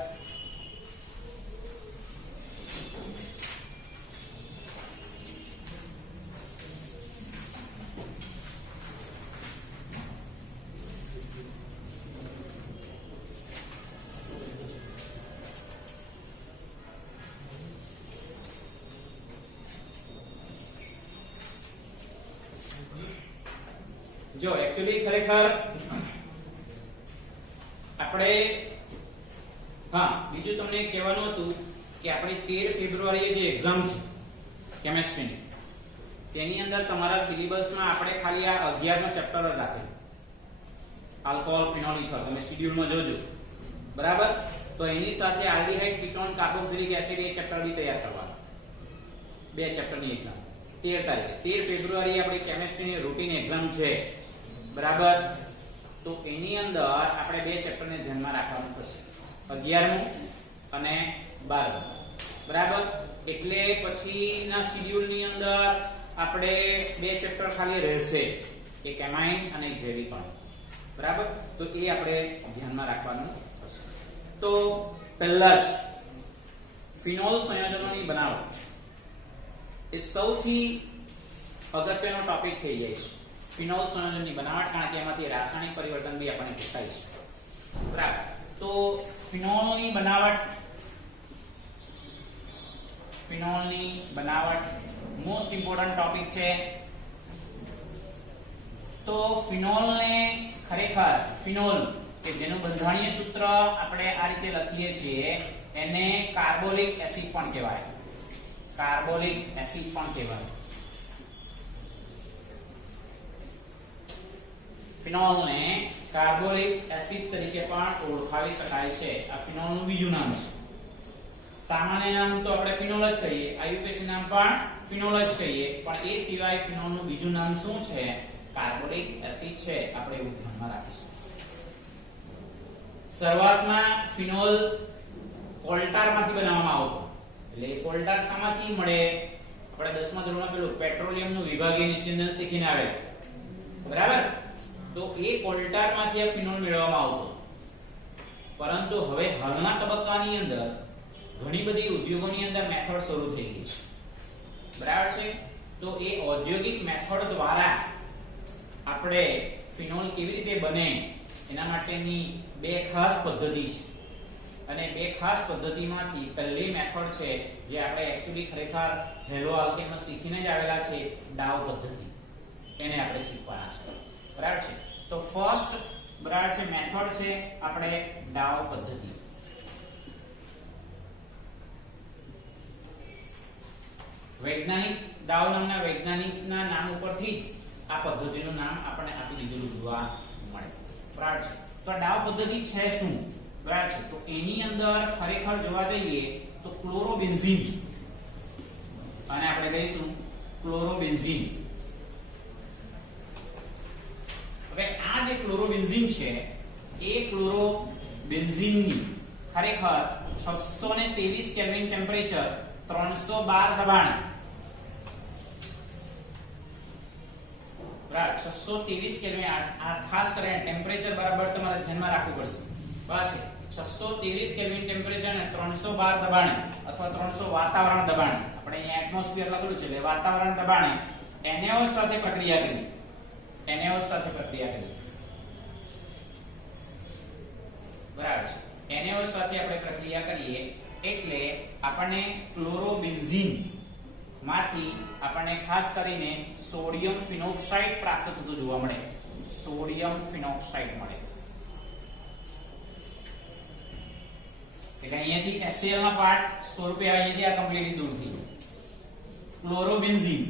જો એકચ્યુઅલી ખરેખર આપણે બીજું તમને કહેવાનું હતું કે આપણે 13 ફેબ્રુઆરીએ જે એક્ઝામ છે કેમેસ્ટ્રીની, તેની અંદર તમારા સિલેબસમાં આપણે ખાલી આ 11 નો ચેપ્ટર જ રાખેલું, આલ્કોહોલ ફિનોલ ઇથર. તમે શેડ્યુલમાં જોજો. બરાબર. તો એની સાથે આલ્ડીહાઇડ કીટોન કાર્બોક્સિલિક એસિડ એ ચેપ્ટર બી તૈયાર કરવાનું. 2 ચેપ્ટરની એક્ઝામ 13 તારીખે 13 ફેબ્રુઆરીએ આપણી કેમેસ્ટ્રીની રૂટીન એક્ઝામ છે. બરાબર. તો એની અંદર આપણે 2 ચેપ્ટરને ધ્યાનમાં રાખવાનું થશે, 11મું અને 12મું. બરાબર. એટલે પછીના શેડ્યુલની અંદર આપણે 2 ચેપ્ટર ખાલી રહેશે, એક એમાઇન અને એક જૈવિક અણુ. બરાબર. તો એ આપણે ધ્યાનમાં રાખવાનું થશે. તો પહેલા જ ફિનોલ સંયોજનોની બનાવટ એ સૌથી અગત્યનો ટોપિક થઈ જાય છે. ફિનોલ સંયોજનની બનાવટ, કારણ કે એમાંથી રાસાયણિક પરિવર્તન બી આપણને પૂછાય છે. બરાબર. તો ફિનોલની બનાવટ મોસ્ટ ઇમ્પોર્ટન્ટ ટોપિક છે. તો ફિનોલને ખરેખર ફિનોલ કે જેનું બંધારણીય સૂત્ર આપણે આ રીતે લખીએ છીએ, એને કાર્બોલિક એસિડ પણ કહેવાય. કાર્બોલિક એસિડ પણ કહેવાય. ફિનોલને કાર્બોલિક એસિડ તરીકે પણ ઓળખાવી શકાય છે. આ ફિનોલનું બીજું નામ છે. સામાન્ય નામ તો આપણે ફિનોલ જ કહીએ, આયુર્વેદિક નામ પણ ફિનોલ જ કહીએ, પણ એ સિવાય ફિનોલનું બીજું નામ શું છે? કાર્બોલિક એસિડ છે. આપણે એવું ધ્યાનમાં રાખીશું. શરૂઆતમાં ફિનોલ કોલ્ટારમાંથી બનાવવામાં આવતો. એટલે કોલ્ટાર શામાંથી મળે? આપણે 10મા ધોરણમાં પેલું પેટ્રોલિયમનું વિભાગીય નિસ્યંદન શીખીને આવેલા. બરાબર. તો એ કોલ્ટારમાંથી આ ફિનોલ મેળવવામાં આવતો. પરંતુ હવે હાલના તબક્કાની અંદર ઘણી બધી ઉદ્યોગોની અંદર મેથડ શરૂ થઈ ગઈ છે. બરાબર છે. તો એ ઔદ્યોગિક મેથડ દ્વારા આપણે ફિનોલ કેવી રીતે બને એના માટેની 2 ખાસ પદ્ધતિ છે. અને 2 ખાસ પદ્ધતિમાંથી પહેલી મેથડ છે જે આપણે એકચ્યુઅલી ખરેખર હેલો આલ્કેનમાં શીખીને જ આવેલા છે, ડાવ પદ્ધતિ. એને આપણે શીખવાના છે. બરાબર છે. તો ફર્સ્ટ બરાબર છે મેથડ છે આપણે ડાવ પદ્ધતિ. વૈજ્ઞાનિક ડાવ નામના વૈજ્ઞાનિકના નામ ઉપરથી જ આ પદ્ધતિનું નામ આપણે આપી દીધેલું જોવા મળે. બરાબર છે. તો ડાવ પદ્ધતિ છે શું? બરાબર છે. તો એની અંદર ખરેખર જોવા જઈએ તો ક્લોરોબેન્ઝીન, અને આપણે કહીશું ક્લોરોબેન્ઝીન. હવે આ જે ક્લોરોબેન્ઝીન છે એ ક્લોરોબેન્ઝીનની ખરેખર 623 કેલ્વિન ટેમ્પરેચર, 312 દબાણ, બરાબર 623 કેલ્વિન. આ ખાસ કરીને ટેમ્પરેચર બરાબર તમારે ધ્યાનમાં રાખવું પડશે. બરાબર છે. 623 કેલ્વિન ટેમ્પરેચર અને 312 દબાણે અથવા 300 વાતાવરણ દબાણે, આપણે અહીંયા એટમોસ્ફિયર લખેલું છે એટલે વાતાવરણ દબાણે NaOH સાથે પ્રક્રિયા કરી. NaOH સાથે પ્રક્રિયા કરી. બરાબર છે. NaOH સાથે આપણે પ્રક્રિયા કરીએ એટલે આપણને ક્લોરોબેન્ઝીન માંથી આપણને ખાસ કરીને સોડિયમ ફિનોક્સાઇડ પ્રાપ્ત થતું જોવા મળે. સોડિયમ ફિનોક્સાઇડ મળે. એટલે અહીંયાથી HCl ના પાર્ટ સ્વરૂપે અહીંયાથી આ કમ્પ્લીટલી દૂર થઈ ગયું. ક્લોરોબેન્ઝીન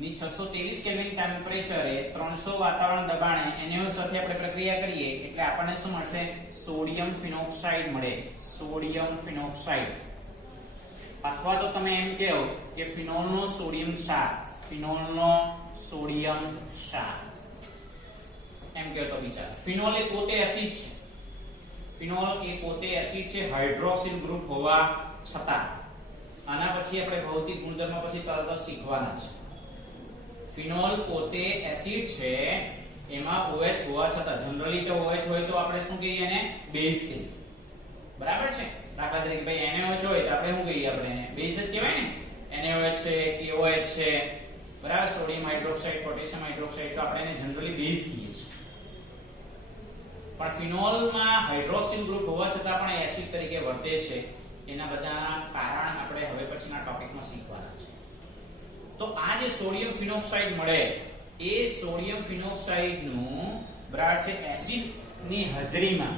ની 623 કેલ્વિન ટેમ્પરેચરે 300 વાતાવરણ દબાણે NaOH સાથે આપણે પ્રક્રિયા કરીએ એટલે આપણને શું મળશે? સોડિયમ ફિનોક્સાઇડ મળે. Sodium phenoxide. અથવા તો તમે એમ કહો કે ફિનોલનો સોડિયમ ક્ષાર. ફિનોલનો સોડિયમ ક્ષાર એમ કહો તો વિચાર. ફિનોલ એ પોતે એસિડ છે. ફિનોલ એ પોતે એસિડ છે હાઇડ્રોક્સિલ ગ્રુપ હોવા છતાં. આના પછી આપણે ભૌતિક ગુણધર્મ પછી તરત જ શીખવાના છે. ફિનોલ પોતે એસિડ છે, એમાં OH હોવા છતાં, જનરલી તો OH હોય તો આપણે શું કહીએ એને? બેઝ કહીએ. બરાબર છે? દાખલા તરીકે ભાઈ NaOH હોય તો આપણે શું કહીએ? આપણે એને બેઝ જ કહેવાય ને. NaOH છે, KOH છે, બરાબર, સોડિયમ હાઇડ્રોક્સાઇડ, પોટેશિયમ હાઇડ્રોક્સાઇડ, તો આપણે એને જનરલી બેઝ કહીએ છીએ. પણ ફિનોલમાં હાઇડ્રોક્સિલ ગ્રુપ હોવા છતાં પણ એસિડ તરીકે વર્તે છે. એના બધા કારણ આપણે હવે પછીના ટોપિકમાં શીખવાના છે. તો આ જે સોડિયમ ફિનોક્સાઇડ મળે, એ સોડિયમ ફિનોક્સાઇડ નું બરાબર છે એસિડ ની હાજરીમાં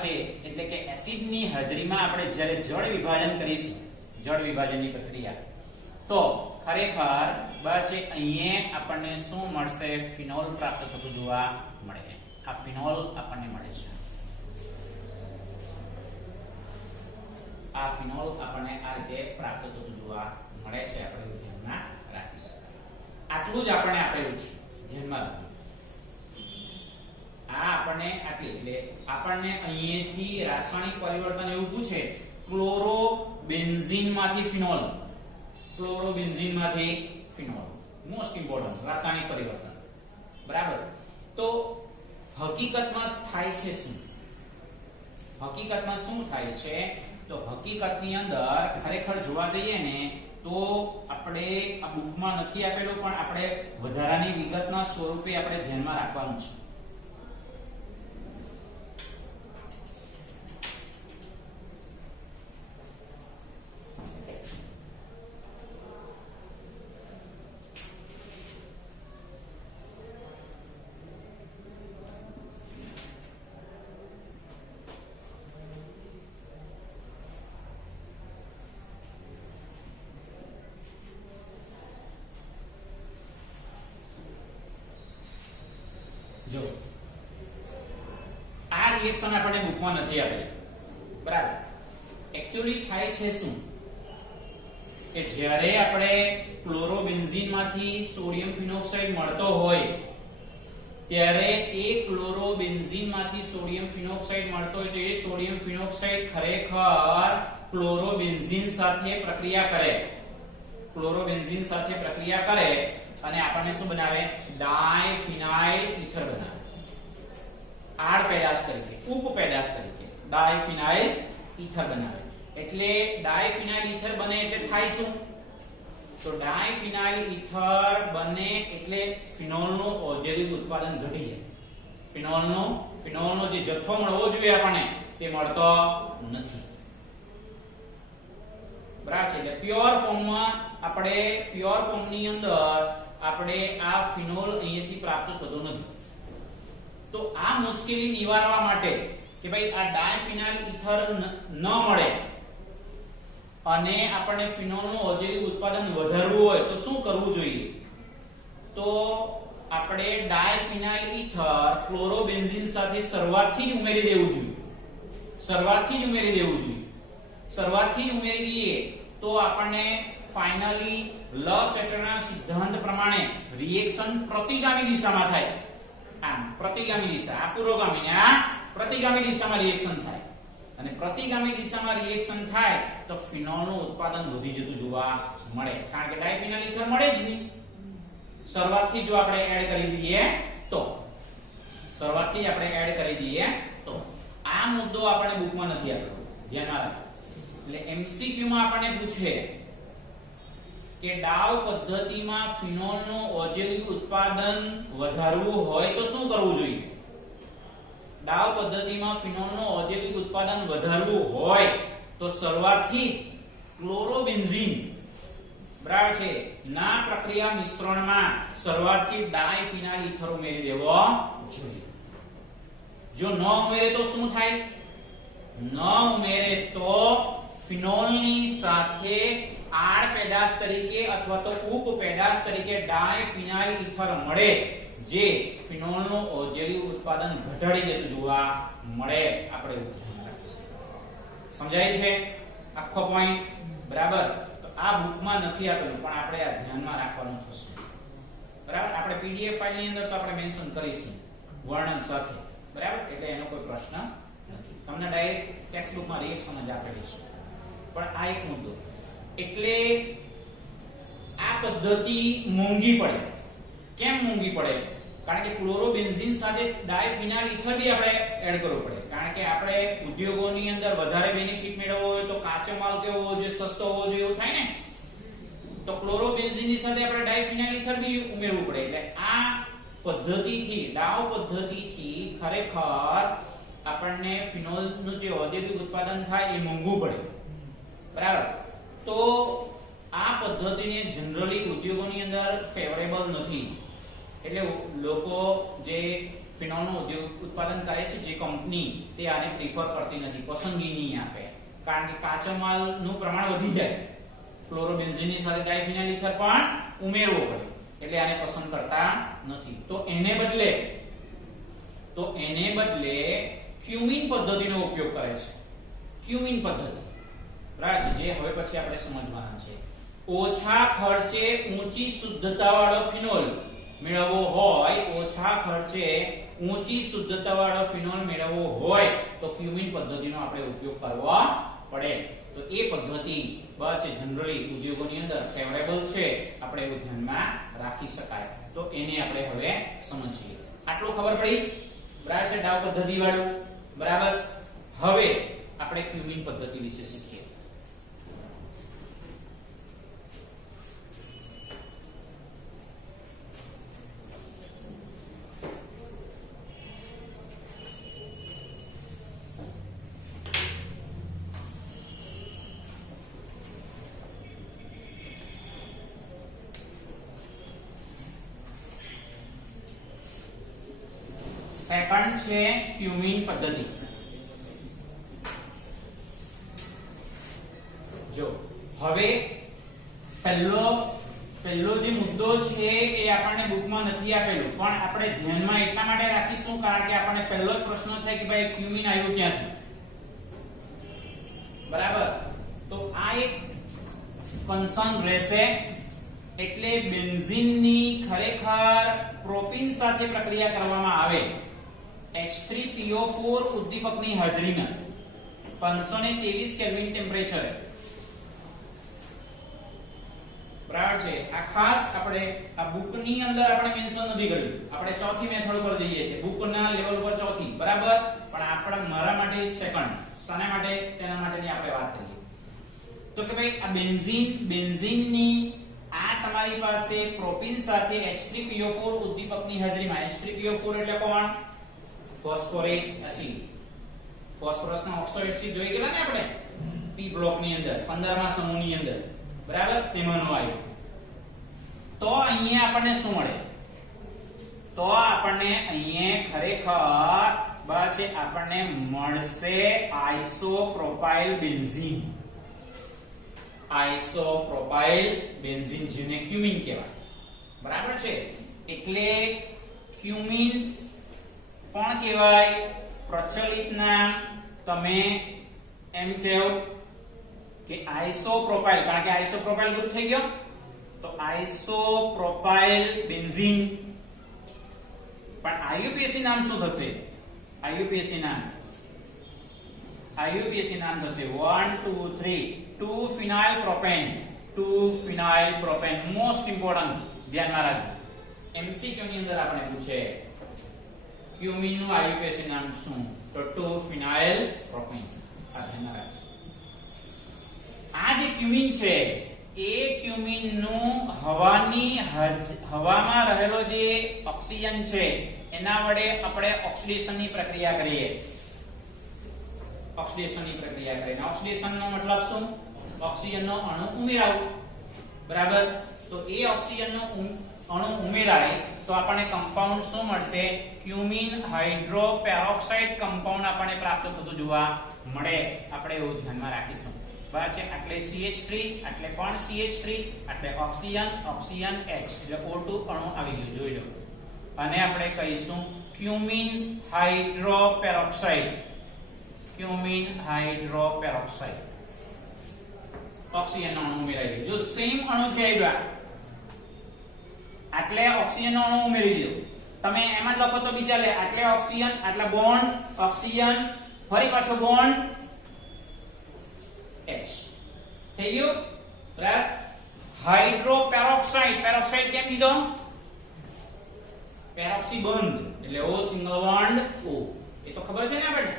છે, એટલે કે એસિડ ની હાજરીમાં આપણે જ્યારે જળ વિભાજન કરીશું, જળ વિભાજનની પ્રક્રિયા, તો ખરેખર છે અહીંયા આપણને શું મળશે? ફિનોલ પ્રાપ્ત થતું જોવા મળે. આ ફિનોલ આપણને મળે છે. આ ફિનોલ આપણને આ રીતે પ્રાપ્ત થતું જોવા મળે છે. આપણે ધ્યાનમાં રાખી શકાય. આટલું જ આપણે આપેલું છે, ધ્યાનમાં રાખો. આ આપણને આટલી, એટલે આપણને અહીંયાથી રાસાયણિક પરિવર્તન એવું પૂછે, ક્લોરોબેન્ઝીન માંથી ફિનોલ, ક્લોરોબેન્ઝીન માંથી ફિનોલ, મોસ્ટ ઇમ્પોર્ટન્ટ રાસાયણિક પરિવર્તન. બરાબર? તો હકીકતમાં થાય છે શું? હકીકતમાં શું થાય છે? તો હકીકતની અંદર ખરેખર જોવા જઈએ ને તો આપણે આ બુકમાં નથી આપેલું, પણ આપણે વધારાની વિગતના સ્વરૂપે આપણે ધ્યાનમાં રાખવાનું છે. જો આ રિએક્શન આપણને બુકમાં નથી આપેલી. બરાબર? એક્ચ્યુઅલી થાય છે શું કે જ્યારે આપણે ક્લોરોબેન્ઝીન માંથી સોડિયમ ફિનોક્સાઇડ મળતો હોય ત્યારે એ ક્લોરોબેન્ઝીન માંથી સોડિયમ ફિનોક્સાઇડ મળતો હોય તો એ સોડિયમ ફિનોક્સાઇડ ખરેખર ક્લોરોબેન્ઝીન સાથે પ્રક્રિયા કરે. ક્લોરોબેન્ઝીન સાથે પ્રક્રિયા કરે અને આપણને શું બનાવે? ડાયફિનાઇલ ઈથર બનાવે. આડ પેદાશ તરીકે, ઉપ પેદાશ તરીકે ડાયફિનાઇલ ઈથર બનાવે. એટલે ડાયફિનાઇલ ઈથર બને એટલે થાય શું? તો ડાયફિનાઇલ ઈથર બને એટલે ફિનોલનું ઔદ્યોગિક ઉત્પાદન ઘટી જાય. ફિનોલનો જે જથ્થો મળવો જોઈએ આપણને તે મળતો નથી. બરાબર છે? એટલે પ્યોર ફોર્મમાં આપણે, પ્યોર ફોર્મની અંદર આપણે આ ફિનોલ અહીંયાથી પ્રાપ્ત થતો નથી. તો આ મુશ્કેલી નિવારવા માટે કે ભાઈ આ ડાયફિનાઇલ ઈથર ન મળે અને આપણને ફિનોલનું ઔદ્યોગિક ઉત્પાદન વધારવું હોય તો શું કરવું જોઈએ? તો આપણે ડાયફિનાઇલ ઈથર ક્લોરોબેન્ઝીન સાથે શરૂઆતથી જ ઉમેરી દેવું જોઈએ. શરૂઆતથી જ ઉમેરી દઈએ તો આપણને ફાઇનલી લસેટરના સિદ્ધાંત પ્રમાણે રિએક્શન પ્રતિગામી દિશામાં થાય. આમ પ્રતિગામી દિશા, આ પુરોગામી ને આ પ્રતિગામી દિશામાં રિએક્શન થાય. અને પ્રતિગામી દિશામાં રિએક્શન થાય તો ફિનોલનું ઉત્પાદન વધી જતું જોવા મળે. કારણ કે ડાયફિનાઇલ ઈથર મળે જ નહીં. શરૂઆતથી જો આપણે એડ કરી દઈએ તો, શરૂઆતથી આપણે એડ કરી દઈએ તો આ મુદ્દો આપણે બુકમાં નથી આપેલો, ધ્યાનમાં રાખો. એટલે MCQ માં આપણને પૂછે કે ડાવ પદ્ધતિમાં ફિનોલનું ઔદ્યોગિક ઉત્પાદન વધારવું હોય તો શું કરવું જોઈએ? ડાવ પદ્ધતિમાં ફિનોલનું ઔદ્યોગિક ઉત્પાદન વધારવું હોય તો શરૂઆતથી ક્લોરોબેન્ઝીન, બરાબર છે, ના પ્રક્રિયા મિશ્રણમાં શરૂઆતથી ડાયફિનાઇલ ઈથર ઉમેરી દેવો જોઈએ. જો ન ઉમેરે તો શું થાય? ન ઉમેરે તો ફિનોલની સાથે આડ પેદાશ તરીકે અથવા તો ઉપ પેદાશ તરીકે ડાયફિનાઇલ ઈથર મળે, જે ફિનોલનું ઔદ્યોગિક ઉત્પાદન ઘટાડી દેતું જોવા મળે. આપણે એવું ધ્યાન રાખીશું. સમજાય છે આખો પોઈન્ટ? બરાબર? તો આ બુકમાં નથી આપેલું, પણ આપણે આ ધ્યાનમાં રાખવાનું થશે. બરાબર? આપણે PDF ફાઇલની અંદર તો આપણે મેન્શન કરીશું વર્ણન સાથે. બરાબર? એટલે એનો કોઈ પ્રશ્ન નથી. તમને ડાયરેક્ટ ટેક્સ્ટ બુકમાં રિએક્શન જ આપેલી છે, પણ આ એક મુદ્દો. એટલે આ પદ્ધતિ મોંઘી પડે. કેમ મોંઘી પડે? કારણ કે ક્લોરોબેન્ઝીન સાથે ડાયફિનાઇલ ઇથર બી આપણે એડ કરવું પડે. કારણ કે આપણે ઉદ્યોગોની અંદર વધારે બેનિફિટ મેળવવો હોય તો કાચો માલ કેવો હોવો જોઈએ, સસ્તો હોવો જોઈએ, એવું થાય ને. તો ક્લોરોબેન્ઝીનની સાથે આપણે ડાયફિનાઇલ ઇથર બી ઉમેરવું પડે. એટલે આ પદ્ધતિથી, ડાવ પદ્ધતિથી ખરેખર આપણને ફિનોલનું જે ઔદ્યોગિક ઉત્પાદન થાય એ મોંઘું પડે. બરાબર? તો આ પદ્ધતિને જનરલી ઉદ્યોગોની અંદર ફેવરેબલ નથી. એટલે લોકો જે ફિનોલનું ઉદ્યોગ ઉત્પાદન કરે છે, જે કંપની, તે આને પ્રિફર કરતી નથી, પસંદગી નહીં આપે. કારણ કે કાચા માલનું પ્રમાણ વધી જાય, ક્લોરોબેન્ઝીનની સાથે ડાયફિનાઇલ ઇથર પણ ઉમેરવો પડે, એટલે આને પસંદ કરતા નથી. તો એને બદલે ક્યુમિન પદ્ધતિનો ઉપયોગ કરે છે. ક્યુમિન પદ્ધતિ બરાબર છે, જે હવે પછી આપણે સમજવાના છે. ઓછા ખર્ચે ઊંચી શુદ્ધતાવાળો ફિનોલ મેળવવો હોય, ઓછા ખર્ચે ઊંચી શુદ્ધતાવાળો ફિનોલ મેળવવો હોય તો ક્યુમિન પદ્ધતિનો આપણે ઉપયોગ કરવો પડે. તો એ પદ્ધતિ બસ જનરલી ઉદ્યોગોની અંદર ફેવરેબલ છે, આપણે એવું ધ્યાનમાં રાખી શકાય. તો એને આપણે હવે સમજીએ. આટલું ખબર પડી? બરાબર છે, ડાવ પદ્ધતિ વાળું. બરાબર. હવે આપણે ક્યુમિન પદ્ધતિ વિશે શીખીએ. સેકન્ડ છે ક્યુમિન પદ્ધતિ. જો હવે પહેલો જે મુદ્દો છે એ આપણને બુકમાં નથી આપેલું, પણ આપણે ધ્યાનમાં એટલા માટે રાખીશું કારણ કે આપણને પહેલો જ પ્રશ્ન થાય કે ભાઈ ક્યુમિન આવ્યું ક્યાંથી. બરાબર? તો આ એક કન્સર્ન રહેશે. એટલે બેન્ઝીનની ખરેખર પ્રોપીન સાથે પ્રક્રિયા કરવામાં આવે, H3PO4 ઉદ્દીપકની હાજરીમાં 523 કેલ્વિન ટેમ્પરેચરે. બરાબર છે. આ ખાસ આપણે આ બુકની અંદર આપણે મેન્શન નથી કર્યું, આપણે ચોથી મેથડ ઉપર જઈએ છીએ, બુકના લેવલ ઉપર ચોથી. બરાબર? પણ આપણા મારા માટે સેકન્ડ, શાના માટે? તેના માટેની આપણે વાત કરીએ. તો કે ભાઈ આ બેન્ઝીનની આ તમારી પાસે પ્રોપીન સાથે H3PO4 ઉદ્દીપકની હાજરીમાં, H3PO4 એટલે કોણ? Phosphoric acid. ફોસ્ફરસના ઓક્સાઇડ જોઈ ગયેલા ને આપણે P બ્લોક ની અંદર 15મા સમૂહની અંદર. બરાબર? તેમાંનો આવ્યો. તો અહીંયા આપણને શું મળે? તો આપણને અહીંયા ખરેખર બસ છે આપણને મળશે આઇસોપ્રોપાઇલ બેન્ઝીન. આઇસોપ્રોપાઇલ બેન્ઝીન જેને ક્યુમિન કહેવાય. બરાબર છે? એટલે ક્યુમિન પણ કહેવાય, પ્રચલિત નામ તમે એમ કહો કે આઇસોપ્રોપાઇલ, કારણ કે આઇસોપ્રોપાઇલ ગ્રુપ થઈ ગયો તો આઇસોપ્રોપાઇલ બેન્ઝીન. પણ આઈયુપીએસી નામ શું થશે? આઈયુપીએસી નામ થશે 1 2 3 2 ફિનાઇલ પ્રોપેન. મોસ્ટ ઇમ્પોર્ટન્ટ, ધ્યાનમાં રાખજો. એમસીક્યુ ની અંદર આપણે પૂછે ક્યુમિન નું આઈયુપીએસી નામ શું? તો 2 ફિનાઇલ પ્રોપેન. આ ધ્યાનમાં રાખજો. આ જે ક્યુમિન છે એ ક્યુમિન નું હવામાં રહેલો જે ઓક્સિજન છે એના વડે આપણે ઓક્સિડેશનની પ્રક્રિયા કરીએ. ઓક્સિડેશન નો મતલબ શું? ઓક્સિજન નો અણુ ઉમેરાવો. બરાબર? તો એ ઓક્સિજન નો અણુ ઉમેરાય તો આપણને કમ્પાઉન્ડ શું મળશે? ક્યુમિન હાઇડ્રોપેરોક્સાઇડ કમ્પાઉન્ડ આપણને પ્રાપ્ત થતું જોવા મળે. આપણે એવું ધ્યાનમાં રાખીશું. બરાબર છે? એટલે CH3, એટલે પણ CH3, એટલે ઓક્સિજન H, એટલે O2 અણુ આવી ગયું, જોઈ લો. અને આપણે કહીશું ક્યુમિન હાઇડ્રોપેરોક્સાઇડ. ઓક્સિજન નો અણુ ઉમેરાઈ ગયો. જો સેમ અણુ છે એટલે ઓક્સિજન નો અણુ ઉમેરી દો. તમે એમ જ લખો તો બી ચાલે. એટલે ઓક્સિજન, એટલે બોન્ડ ઓક્સિજન ફરી પાછો બોન્ડ H થઈ ગયું બરાબર હાઇડ્રોપેરોક્સાઇડ પેરોક્સાઇડ કેમ કીધો પેરોક્સી બંધ એટલે O સિંગલ બોન્ડ O એ તો ખબર છે ને આપણને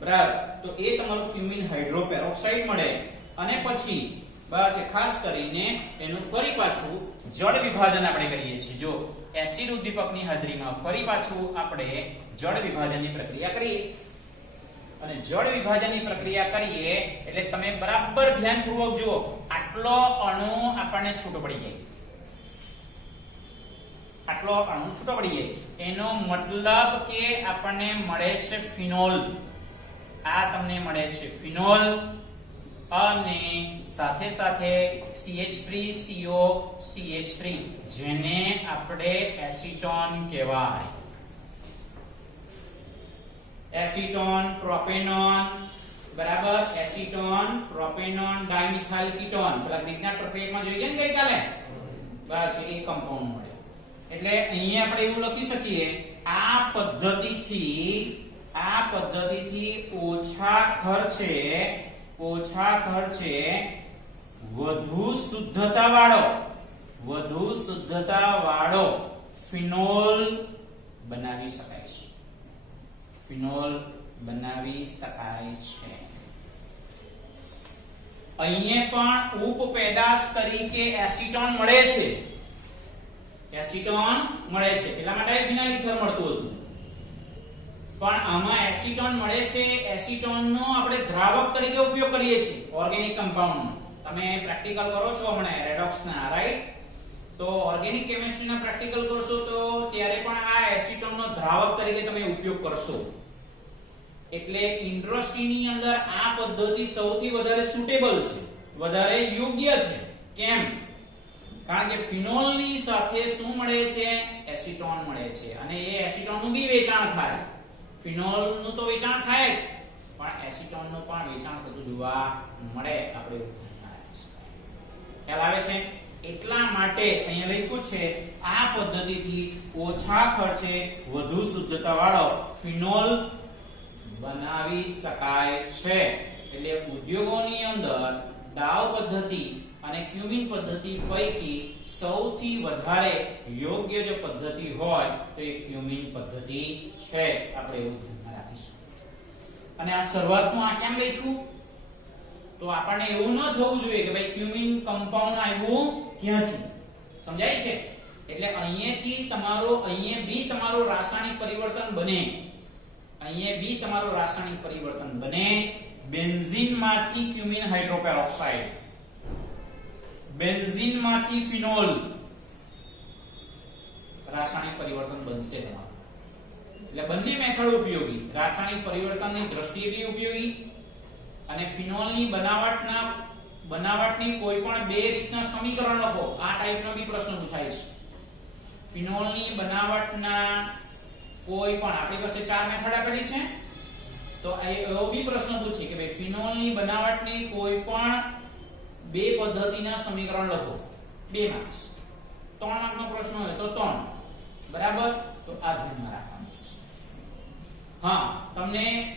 બરાબર તો એ તમારું ક્યુમિન હાઇડ્રોપેરોક્સાઇડ મળે અને પછી બરાબર છે ખાસ કરીને એનું ફરી પાછું જળ વિભાજન આપણે કરીએ છીએ જો એસિડ ઉદ્દીપકની હાજરીમાં ફરી પાછું આપણે જળ વિભાજનની પ્રક્રિયા કરીએ અને જળ વિભાજનની પ્રક્રિયા કરીએ એટલે તમે બરાબર ધ્યાનપૂર્વક જુઓ આટલો અણુ આપણને છૂટો પડી જાય આટલો અણુ છૂટો પડી જાય એનો મતલબ કે આપણને મળે છે ફિનોલ આ તમને મળે છે ફિનોલ અને સાથે સાથે CH3CO CH3 જેને આપણે એસીટોન કહેવાય એસીટોન પ્રોપેનોન બરાબર એસીટોન પ્રોપેનોન ડાઇમિથાઇલ કીટોન પેલા ગ્રીકના ટોપિકમાં જોઈએ ને ગઈકાલે બરાબર છે એ કમ્પાઉન્ડ મળે એટલે અહીંયા આપણે એવું લખી શકીએ આ પદ્ધતિથી ઓછા ખર્ચે વધુ શુદ્ધતા વાળો ફિનોલ બનાવી શકાય છે અહીંયા પણ ઉપપેદાશ તરીકે એસીટોન મળે છે એટલા માટે ફિનાઇલ ઇથર મળતું હતું પણ આમાં એસીટોન મળે છે એસીટોનનો આપણે દ્રાવક તરીકે ઉપયોગ કરીએ છીએ ઓર્ગેનિક કમ્પાઉન્ડ તમે પ્રેક્ટિકલ કરો છો હમણાં રેડોક્સના રાઈટ તો ઓર્ગેનિક કેમિસ્ટ્રીના પ્રેક્ટિકલ કરશો તો ત્યારે પણ આ એસીટોનનો દ્રાવક તરીકે તમે ઉપયોગ કરશો એટલે ઇન્ડસ્ટ્રીની અંદર આ પદ્ધતિ સૌથી વધારે સુટેબલ છે વધારે યોગ્ય છે કેમ કારણ કે ફિનોલની સાથે શું મળે છે એસીટોન મળે છે અને એ એસીટોનનું બી વેચાણ થાય ફિનોલનું તો વેચાણ થાય પણ એસીટોનનું પણ વેચાણ થતું જોવા મળે આપણે ખ્યાલ આવે છે એટલા માટે અહીંયા લખ્યું છે આ પદ્ધતિથી ઓછા ખર્ચે વધુ શુદ્ધતા વાળો ફિનોલ બનાવી શકાય છે એટલે ઉદ્યોગોની અંદર ડાવ પદ્ધતિ અને ક્યુમિન પદ્ધતિ પૈકી સૌથી વધારે યોગ્ય જો પદ્ધતિ હોય તો એ ક્યુમિન પદ્ધતિ છે આપણે એવું ધ્યાનમાં રાખીશું અને આ શરૂઆતનું આ કેમ લખ્યું તો આપણને એવું ન થવું જોઈએ કે ભાઈ ક્યુમિન કમ્પાઉન્ડ આવ્યું ક્યાંથી સમજાય છે એટલે અહીંયાથી અહીંયા બી તમારું રાસાયણિક પરિવર્તન બને બેન્ઝીનમાંથી ક્યુમિન હાઇડ્રોપેરોક્સાઇડ બેન્ઝીનમાંથી ફિનોલ રાસાયણિક પરિવર્તન બનશે તમારું એટલે બંને મેથડ ઉપયોગી રાસાયણિક પરિવર્તનની દ્રષ્ટિએ બી ઉપયોગી અને ફિનોલની બનાવટની કોઈ પણ બે રીતના સમીકરણ લખો આ ટાઈપનો બી પ્રશ્ન પૂછાય છે ફિનોલની બનાવટના કોઈ પણ આપણી પાસે 4 મેથડ આપેલી છે તો એવો બી પ્રશ્ન પૂછે કે ભાઈ ફિનોલની બનાવટની કોઈ પણ બે પદ્ધતિના સમીકરણ લખો 2 માર્ક્સ 3 માર્કનો પ્રશ્ન હોય તો 3 બરાબર તો આ ધ્યાનમાં રાખવાનું છે હા તમને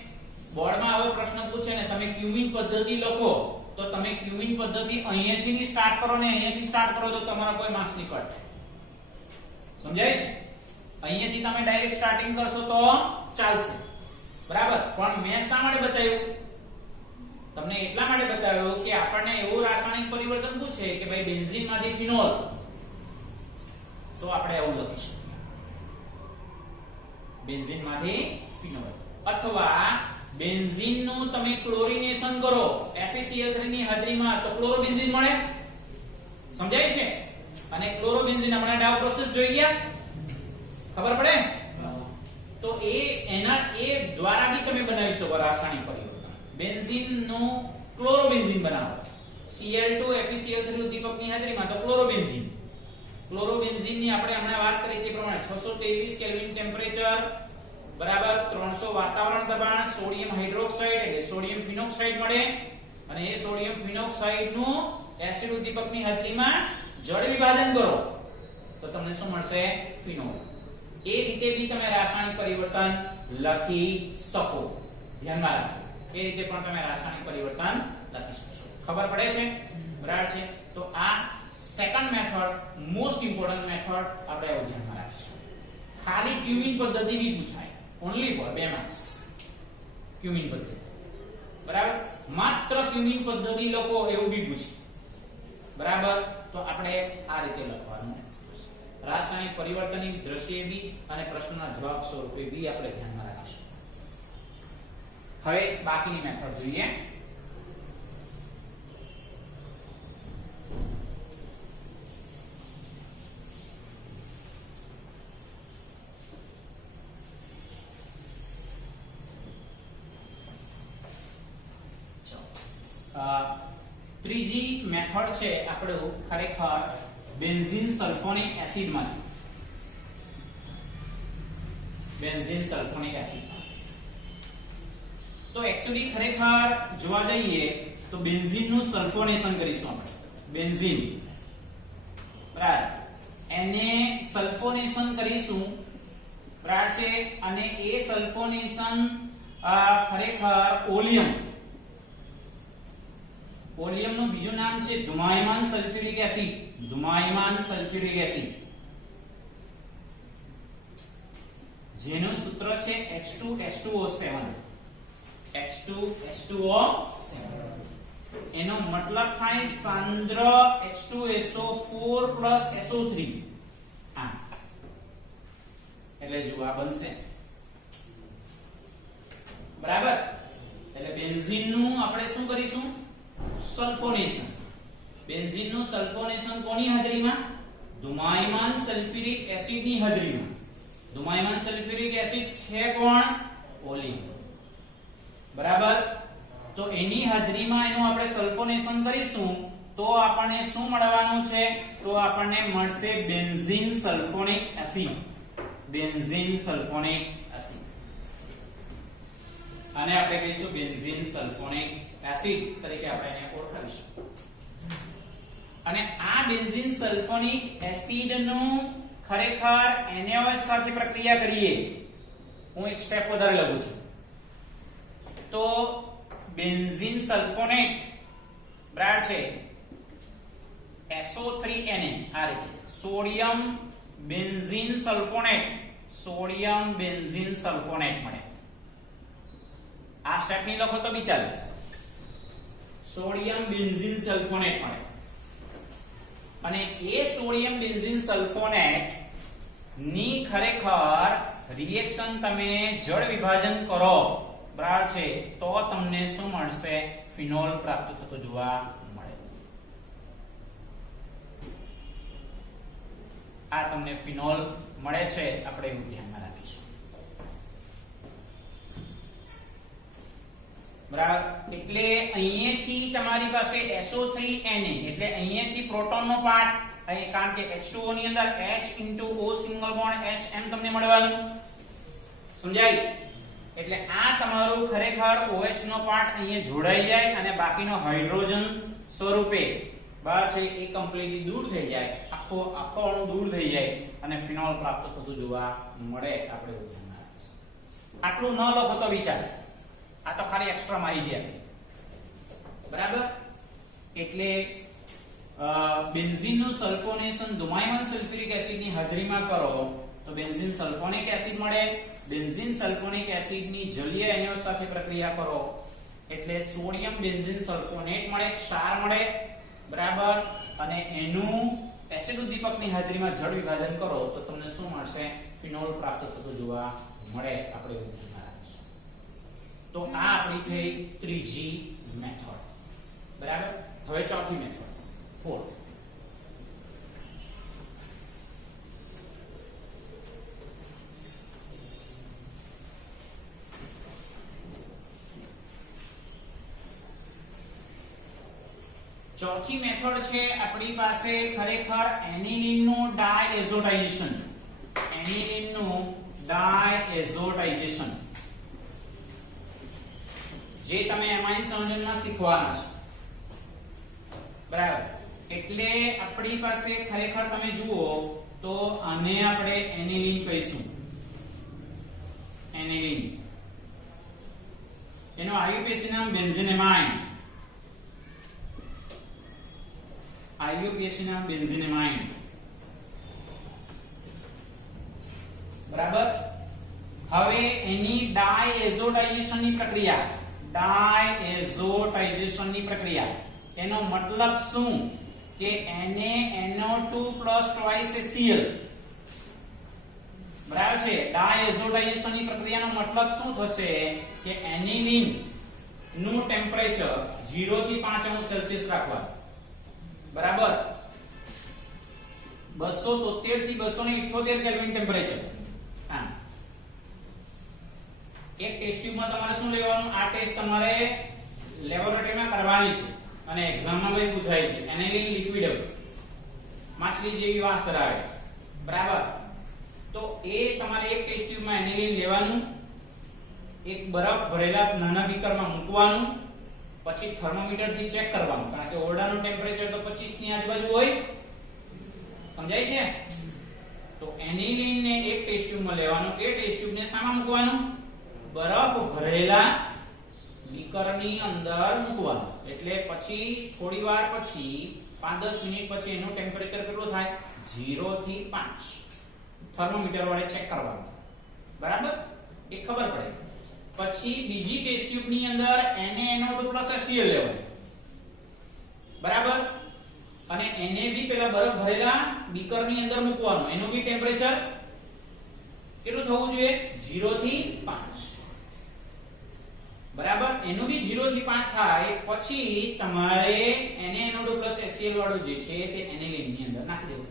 બોર્ડમાં આવો પ્રશ્ન પૂછે ને તમે ક્યુમિન પદ્ધતિ લખો તો તમે ક્યુમિન પદ્ધતિ અહીંયાથી સ્ટાર્ટ કરો ને અહીંયાથી સ્ટાર્ટ કરો તો તમારા કોઈ માર્ક્સ નહીં કટ સમજાય છે અહીંયાથી તમે ડાયરેક્ટ સ્ટાર્ટિંગ કરશો તો ચાલશે બરાબર પણ મેં શા માટે બતાવ્યું તમને એટલા માટે બતાવ્યું કે આપણને એવું રાસાયણિક પરિવર્તન પૂછે કે ભાઈ બેન્ઝીનમાંથી ફિનોલ તો આપણે એવું લખી શકીએ બેન્ઝીનમાંથી ફિનોલ અથવા બેન્ઝીનનું તમે ક્લોરીનેશન કરો FeCl3 ની હાજરીમાં તો ક્લોરોબેન્ઝીન મળે સમજાય છે અને ક્લોરોબેન્ઝીન આપણે ડાવ પ્રોસેસ જોઈ ગયા ખબર પડે તો એ દ્વારા બી તમે બનાવી શકો રાસાયણિક પરિવર્તન બેન્ઝીનનું ક્લોરોબેન્ઝીન બનાવો Cl2 FeCl3 ઉદ્દીપકની હાજરીમાં તો ક્લોરોબેન્ઝીનની આપણે હમણાં વાત કરી તે પ્રમાણે 623 કેલ્વિન ટેમ્પરેચર બરાબર 300 વાતાવરણ દબાણ સોડિયમ હાઇડ્રોક્સાઇડ એટલે સોડિયમ ફિનોક્સાઇડ મળે અને એ સોડિયમ ફિનોક્સાઇડ નું એસિડ ઉદ્દીપકની હાજરીમાં જળ વિભાજન કરો તો તમને શું મળશે ફિનોલ એ રીતે બી તમે રાસાયણિક પરિવર્તન લખી શકો ધ્યાનમાં રાખો. એ રીતે પણ તમે રાસાયણિક પરિવર્તન લખી શકશો. ખબર પડે છે? બરાબર છે. તો આ second method most important method આપણે એવું ધ્યાનમાં રાખીશું. ખાલી ક્યુમિન પદ્ધતિ બી પૂછાય, ઓન્લી ફોર 2 માર્ક્સ. ક્યુમિન પદ્ધતિ, બરાબર, માત્ર ક્યુમિન પદ્ધતિ લોકો એવું બી પૂછે, બરાબર. તો આપણે આ રીતે લખવાનું છે. રાસાયણિક પરિવર્તનની દ્રષ્ટિએ બી અને પ્રશ્નના જવાબ સ્વરૂપે બી આપણે ધ્યાનમાં રાખીશું. હવે બાકીની મેથડ જોઈએ. ત્રીજી મેથડ છે આપણું ખરેખર બેન્ઝીન સલ્ફોનિક એસિડ માંથી. બેન્ઝીન સલ્ફોનિક એસિડ તો એક્ચ્યુઅલી ખરેખર જોવા જઈએ તો બેન્ઝીન નું સલ્ફોનેશન કરીશું આપણે. બેન્ઝીન, બરાબર, એને સલ્ફોનેશન કરીશું, બરાબર છે. અને એ સલ્ફોનેશન ખરેખર ઓલિયમ, ઓલિયમ નું બીજું નામ છે ધુમાયમાન સલ્ફ્યુરિક એસિડ. ધુમાયમાન સલ્ફ્યુરિક એસિડ જેનું સૂત્ર છે H2H2O7. H2H2O7 એનો મતલબ થાય સાંદ્ર H2SO4 SO3. હા, એટલે જો આ બનશે, બરાબર. એટલે બેન્ઝીન નું આપણે શું કરીશું? સલ્ફોનેશન. બેન્ઝીન નું સલ્ફોનેશન કોની હાજરીમાં? ધુમાયમાન સલ્ફ્યુરિક એસિડ ની હાજરીમાં. ધુમાયમાન સલ્ફ્યુરિક એસિડ છે કોણ? ઓલિયમ, બરાબર. તો એની હાજરીમાં એનું આપણે સલ્ફોનેશન કરીશું તો આપણને શું મળવાનું છે? તો આપણને મળશે benzene sulphonic acid. Benzene sulphonic acid, અને આપણે કહીશું બેન્ઝીન સલ્ફોનિક એસિડ તરીકે આપણે એને ઓળખાવીશું. અને આ બેન્ઝીન સલ્ફોનિક એસિડ નું ખરેખર NaOH સાથે પ્રક્રિયા કરીએ, હું એક સ્ટેપ વધારે લખું છું, તો બેન્ઝીન સલ્ફોનેટ, બરાબર છે, SO3Na આ રીતે sodium benzene sulphonate, sodium benzene sulphonate મળે. આ સ્ટેપ ની લખો તો બી ચાલે. સોડિયમ બેન્ઝીન સલ્ફોનેટ મળે. અને એ સોડિયમ બેન્ઝીન સલ્ફોનેટ ની ખરેખર રિએક્શન તમે જળ વિભાજન કરો, બરાબર છે, તો તમને શું મળશે? ફિનોલ પ્રાપ્ત થતો જોવા મળે. આ તમને ફિનોલ મળે છે, આપણે એવું ધ્યાનમાં રાખીશું, બરાબર. એટલે અહીંયાથી તમારી પાસે SO3Na એટલે અહીંયાથી પ્રોટોનનો પાર્ટ, કારણ કે H2O ની અંદર H O single bond H એમ તમને મળવાનું, સમજાય? એટલે આ તમારું ખરેખર OH નો પાર્ટ અહીંયા જોડાઈ જાય અને બાકીનો હાઇડ્રોજન સ્વરૂપે, બરાબર છે, એ કમ્પ્લીટલી દૂર થઈ જાય, આખો અણુ દૂર થઈ જાય અને ફિનોલ પ્રાપ્ત થતું જોવા મળે. આપણે એવું ધ્યાનમાં રાખીશું. આટલું ન લખો તો વિચાર, આ તો ખાલી એક્સ્ટ્રા માહિતી આપી, બરાબર. એટલે બેન્ઝીન નું સલ્ફોનેશન ધુમાયમાન સલ્ફ્યુરિક એસિડ ની હાજરીમાં કરો તો બેન્ઝીન સલ્ફોનિક એસિડ મળે. બેન્ઝીન સલ્ફોનિક એસિડ ની જલીય NaOH સાથે પ્રક્રિયા કરો એટલે સોડિયમ બેન્ઝીન સલ્ફોનેટ મળે, ક્ષાર મળે, બરાબર. અને એનું એસિડ ઉદ્દીપકની હાજરીમાં જળ વિભાજન કરો તો તમને શું મળશે? ફિનોલ પ્રાપ્ત થતો જોવા મળે. આપણે એવું ધ્યાનમાં રાખીશું. તો આ આપણી થઈ ત્રીજી મેથડ, બરાબર. હવે ચોથી મેથડ, ફોર્થ. ચોથી મેથડ છે આપણી પાસે ખરેખર એનિલીન નું ડાયએઝોટાઇઝેશન. એનિલીન નું ડાયએઝોટાઇઝેશન જે તમે એમાઇન સંયોજનમાં શીખવાના છો, બરાબર. એટલે આપણી પાસે ખરેખર તમે જુઓ તો આને આપણે એનિલીન કહીશું. એનિલીન, એનો IUPAC નામ બેન્ઝીનેમાઇન. IUPAC નામ બેન્ઝીનેમાઇન. બરાબર. હવે એની ડાયએઝોટાઇઝેશનની પ્રક્રિયા એનો મતલબ શું કે NaNO2 twice Cl. બરાબર છે. ડાયએઝોટાઇઝેશનની પ્રક્રિયાનો મતલબ શું થશે કે એનિલિન નું ટેમ્પરેચર 0 થી 5 અંશ સેલ્સિયસ રાખવાનું. બરાબર. 273 થી 278 કેલ્વિન ટેમ્પરેચર. હા, એક ટેસ્ટ ટ્યુબમાં તમારે શું લેવાનું? આ ટેસ્ટ તમારે લેબોરેટરીમાં કરવાની છે અને એક્ઝામમાં બી પૂછાય છે. એનિલિન લિક્વિડ માછલી જેવી વાસ ધરાવે. બરાબર. તો એ તમારે એક ટેસ્ટ ટ્યુબમાં એનિલિન લેવાનું, એક બરફ ભરેલા નાના બીકરમાં મૂકવાનું, પછી થર્મોમીટર થી ચેક કરવાનું, કારણ કે ઓરડાનું ટેમ્પરેચર તો 25 ની આજુબાજુ હોય. સમજાય છે? તો એનિલિન ને એક ટેસ્ટ ટ્યુબમાં લેવાનું, એ ટેસ્ટ ટ્યુબને સામા મૂકવાનું? બરફ ભરેલા બીકરની અંદર મૂકવાનું. એટલે પછી થોડી વાર પછી 5-10 મિનિટ પછી એનું ટેમ્પરેચર કેટલું થાય? 0 થી 5 થર્મોમીટર વડે ચેક કરવાનું. બરાબર? એ ખબર પડે. પછી બીજી ટેસ્ટ ટ્યુબ ની અંદર NaNO2 Cl લેવાનું. બરાબર. અને એને બી પેલા બરફ ભરેલા બીકર ની અંદર મૂકવાનું. એનું બી ટેમ્પરેચર કેટલું થવું જોઈએ? 0 થી 5. બરાબર. એનું બી 0 થી 5 થાય પછી તમારે NaNO2 Cl વાળું જે છે તે એનિલિન ની અંદર નાખી દેવું.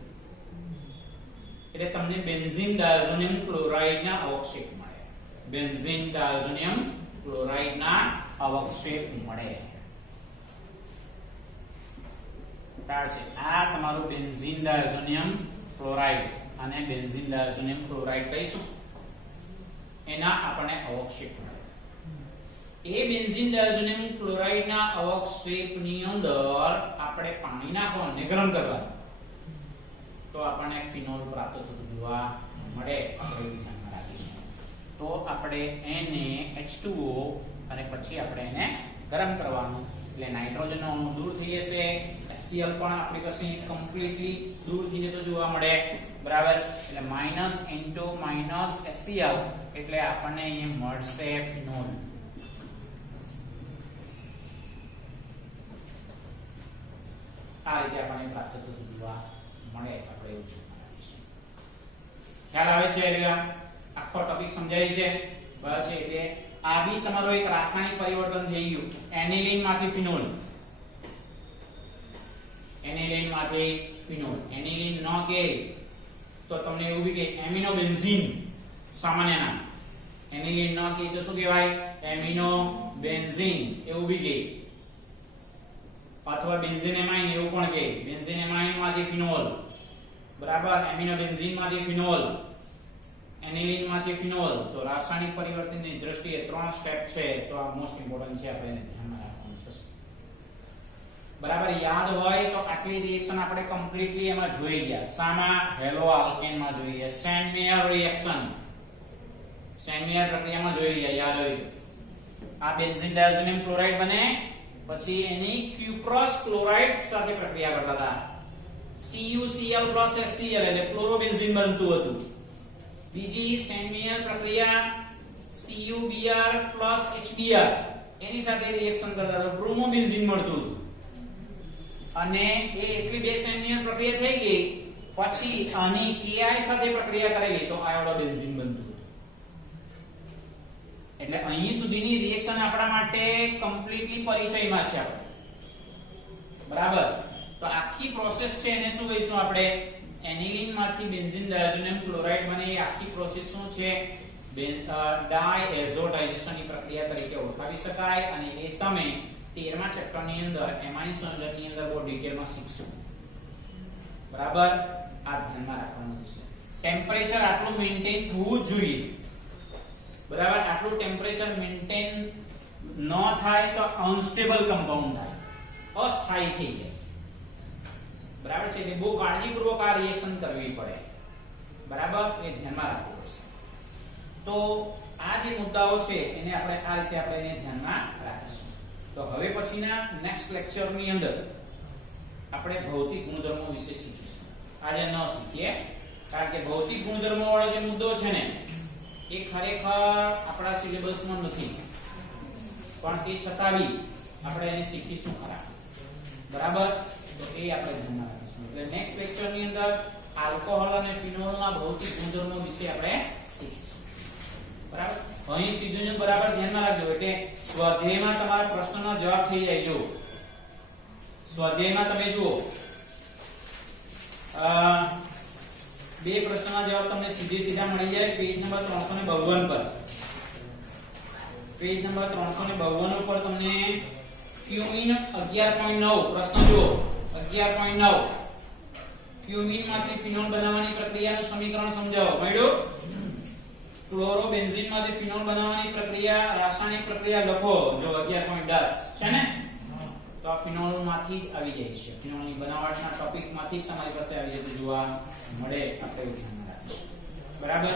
એટલે તમને બેન્ઝીન ડાયઝોનિયમ ક્લોરાઇડ ના અવક્ષેપ મળે. બેન્ઝીન ડાયઝોનિયમ ક્લોરાઇડ ના અવક્ષેપ મળે. આ તમારું બેન્ઝીન ડાયઝોનિયમ ક્લોરાઇડ અને બેન્ઝીન ડાયઝોનિયમ ક્લોરાઇડ કહીશું, એના આપણને અવક્ષેપ મળે. એ બેન્ઝીન ડાયઝોનિયમ ક્લોરાઇડ ના અવક્ષેપની અંદર આપણે પાણી નાખવાનું ને ગરમ કરવાનું, તો આપણને ફિનોલ પ્રાપ્ત થતું જોવા મળે. આપણે ધ્યાનમાં રાખીશું. તો આપણે એને H2O અને પછી આપણે એને ગરમ કરવાનું, એટલે નાઇટ્રોજન નો અણુ દૂર થઈ જશે. Cl પણ આપણી પાસે કમ્પ્લીટલી દૂર થઈને તો જોવા મળે. બરાબર. એટલે -N2 Cl એટલે આપણને અહીં મળશે ફિનોલ. આ રીતે આપણને પ્રાપ્ત થતું જોવા મળે. આપણે એવું ખ્યાલ આવે છે? આખો ટોપિક સમજાય છે? બરાબર છે. એટલે આ બી તમારો એક રાસાયણિક પરિવર્તન થઈ ગયું. એનિલિન માંથી ફિનોલ. એનિલિન માંથી ફિનોલ. એનિલિન ન કે તો તમને એવું બી કે એમિનો બેન્ઝીન સામાન્ય નામ. એનિલિન ન કે તો શું કહેવાય? એમિનો બેન્ઝીન એવું બી કે, અથવા બેન્ઝીનેમાઇન એવું પણ કે. બેન્ઝીનેમાઇન માંથી ફિનોલ. બરાબર. એમિનો બેન્ઝીન માંથી ફિનોલ, એનિલિન માંથી ફિનોલ. તો રાસાયણિક પરિવર્તનની દ્રષ્ટિએ 3 સ્ટેપ છે. તો આ મોસ્ટ ઇમ્પોર્ટન્ટ છે, આપણે એને ધ્યાનમાં રાખવાનું થશે. બરાબર. યાદ હોય તો આટલી રિએક્શન આપણે કમ્પ્લીટલી એમાં જોઈ ગયા. સામા? હેલો આલ્કેન માં જોઈએ. સેન્ડ-મેયર રિએક્શન, સેન્ડ-મેયર પ્રક્રિયામાં જોઈ ગયા. યાદ હોય તો આ બેન્ઝીન ડાયઝોનિયમ ક્લોરાઇડ બને, પછી એની ક્યુપ્રોસ ક્લોરાઇડ સાથે પ્રક્રિયા કરતા હતા. CuCl HCl એટલે ક્લોરોબેન્ઝીન બનતું હતું. બીજી સેન્ડ-મેયર પ્રક્રિયા CuBr HBr એની સાથે રિએક્શન કરતા હતા, બ્રોમોબેન્ઝીન મળતું હતું. અને એ એટલી બે સેન્ડ-મેયર પ્રક્રિયા થઈ ગઈ પછી આની Ki સાથે પ્રક્રિયા કરેલી તો આયોડોબેન્ઝીન બનતું. એટલે અહીં સુધીની રિએક્શન આપણા માટે કમ્પ્લીટલી પરિચયમાં છે આપણે. બરાબર. તો આખી પ્રોસેસ છે એને શું કહીશું આપણે? એનિલિન માંથી બેન્ઝીન ડાયઝોનિયમ ક્લોરાઇડ બને. એ આખી પ્રોસેસ શું છે? ડાયએઝોટાઇઝેશનની પ્રક્રિયા તરીકે ઓળખાવી શકાય. અને એ તમે 13મા ચેપ્ટરની અંદર એમાઇન સંયોજનની અંદર બહુ ડિટેલમાં શીખશું. બરાબર. આ ધ્યાનમાં રાખવાનું છે. ટેમ્પરેચર આટલું મેન્ટેન થવું જોઈએ. બરાબર. આટલું ટેમ્પરેચર મેન્ટેન ન થાય તો અનસ્ટેબલ કમ્પાઉન્ડ થાય, અસ્થાયી થઈ જાય. બરાબર છે. એટલે બહુ કાળજીપૂર્વક આ રિએક્શન કરવી પડે. બરાબર. એ ધ્યાનમાં રાખવું પડશે. તો આ જે મુદ્દાઓ છે એને આપણે આ રીતે આપણે એને ધ્યાનમાં રાખીશું. તો હવે પછીના નેક્સ્ટ લેક્ચરની અંદર આપણે ભૌતિક ગુણધર્મો વિશે શીખીશું. આજે ન શીખીએ કારણ કે ભૌતિક ગુણધર્મો વાળો જે મુદ્દો છે ને એ ખરેખર આપણા સિલેબસમાં નથી, પણ તે છતાં બી આપણે એને શીખીશું ખરા. બરાબર? તો એ આપણે ધ્યાનમાં રાખીશું. એટલે નેક્સ્ટ લેક્ચરની અંદર આલ્કોહોલ અને ફિનોલના ભૌતિક ગુણધર્મો વિશે આપણે શીખીશું. બરાબર? અહીં સીધું બરાબર ધ્યાનમાં રાખજો. એટલે સ્વાધ્યાયમાં તમારા પ્રશ્નનો જવાબ થઈ જાય. જો સ્વાધ્યાયમાં તમે જુઓ બે પ્રશ્નના જવાબ તમને સીધા મળી જાય પેજ નંબર 352 પર. પેજ નંબર 352 ઉપર તમને ક્યુમીન 11.9 પ્રશ્ન જુઓ. 11.9 ક્યુમીન માંથી ફિનોલ બનાવવાની પ્રક્રિયાનું સમીકરણ સમજાવો. મળ્યું? ક્લોરોબેન્ઝીન માંથી ફિનોલ બનાવવાની પ્રક્રિયા રાસાયણિક પ્રક્રિયા લખો. જો 11.10 છે ને, તો આ ફિનોલ માંથી આવી જાય છે. ફિનોલની બનાવટના ટોપિક માંથી તમારી પાસે આવી જતું જોવા મળે. આપણે ધ્યાન રાખીશું. બરાબર?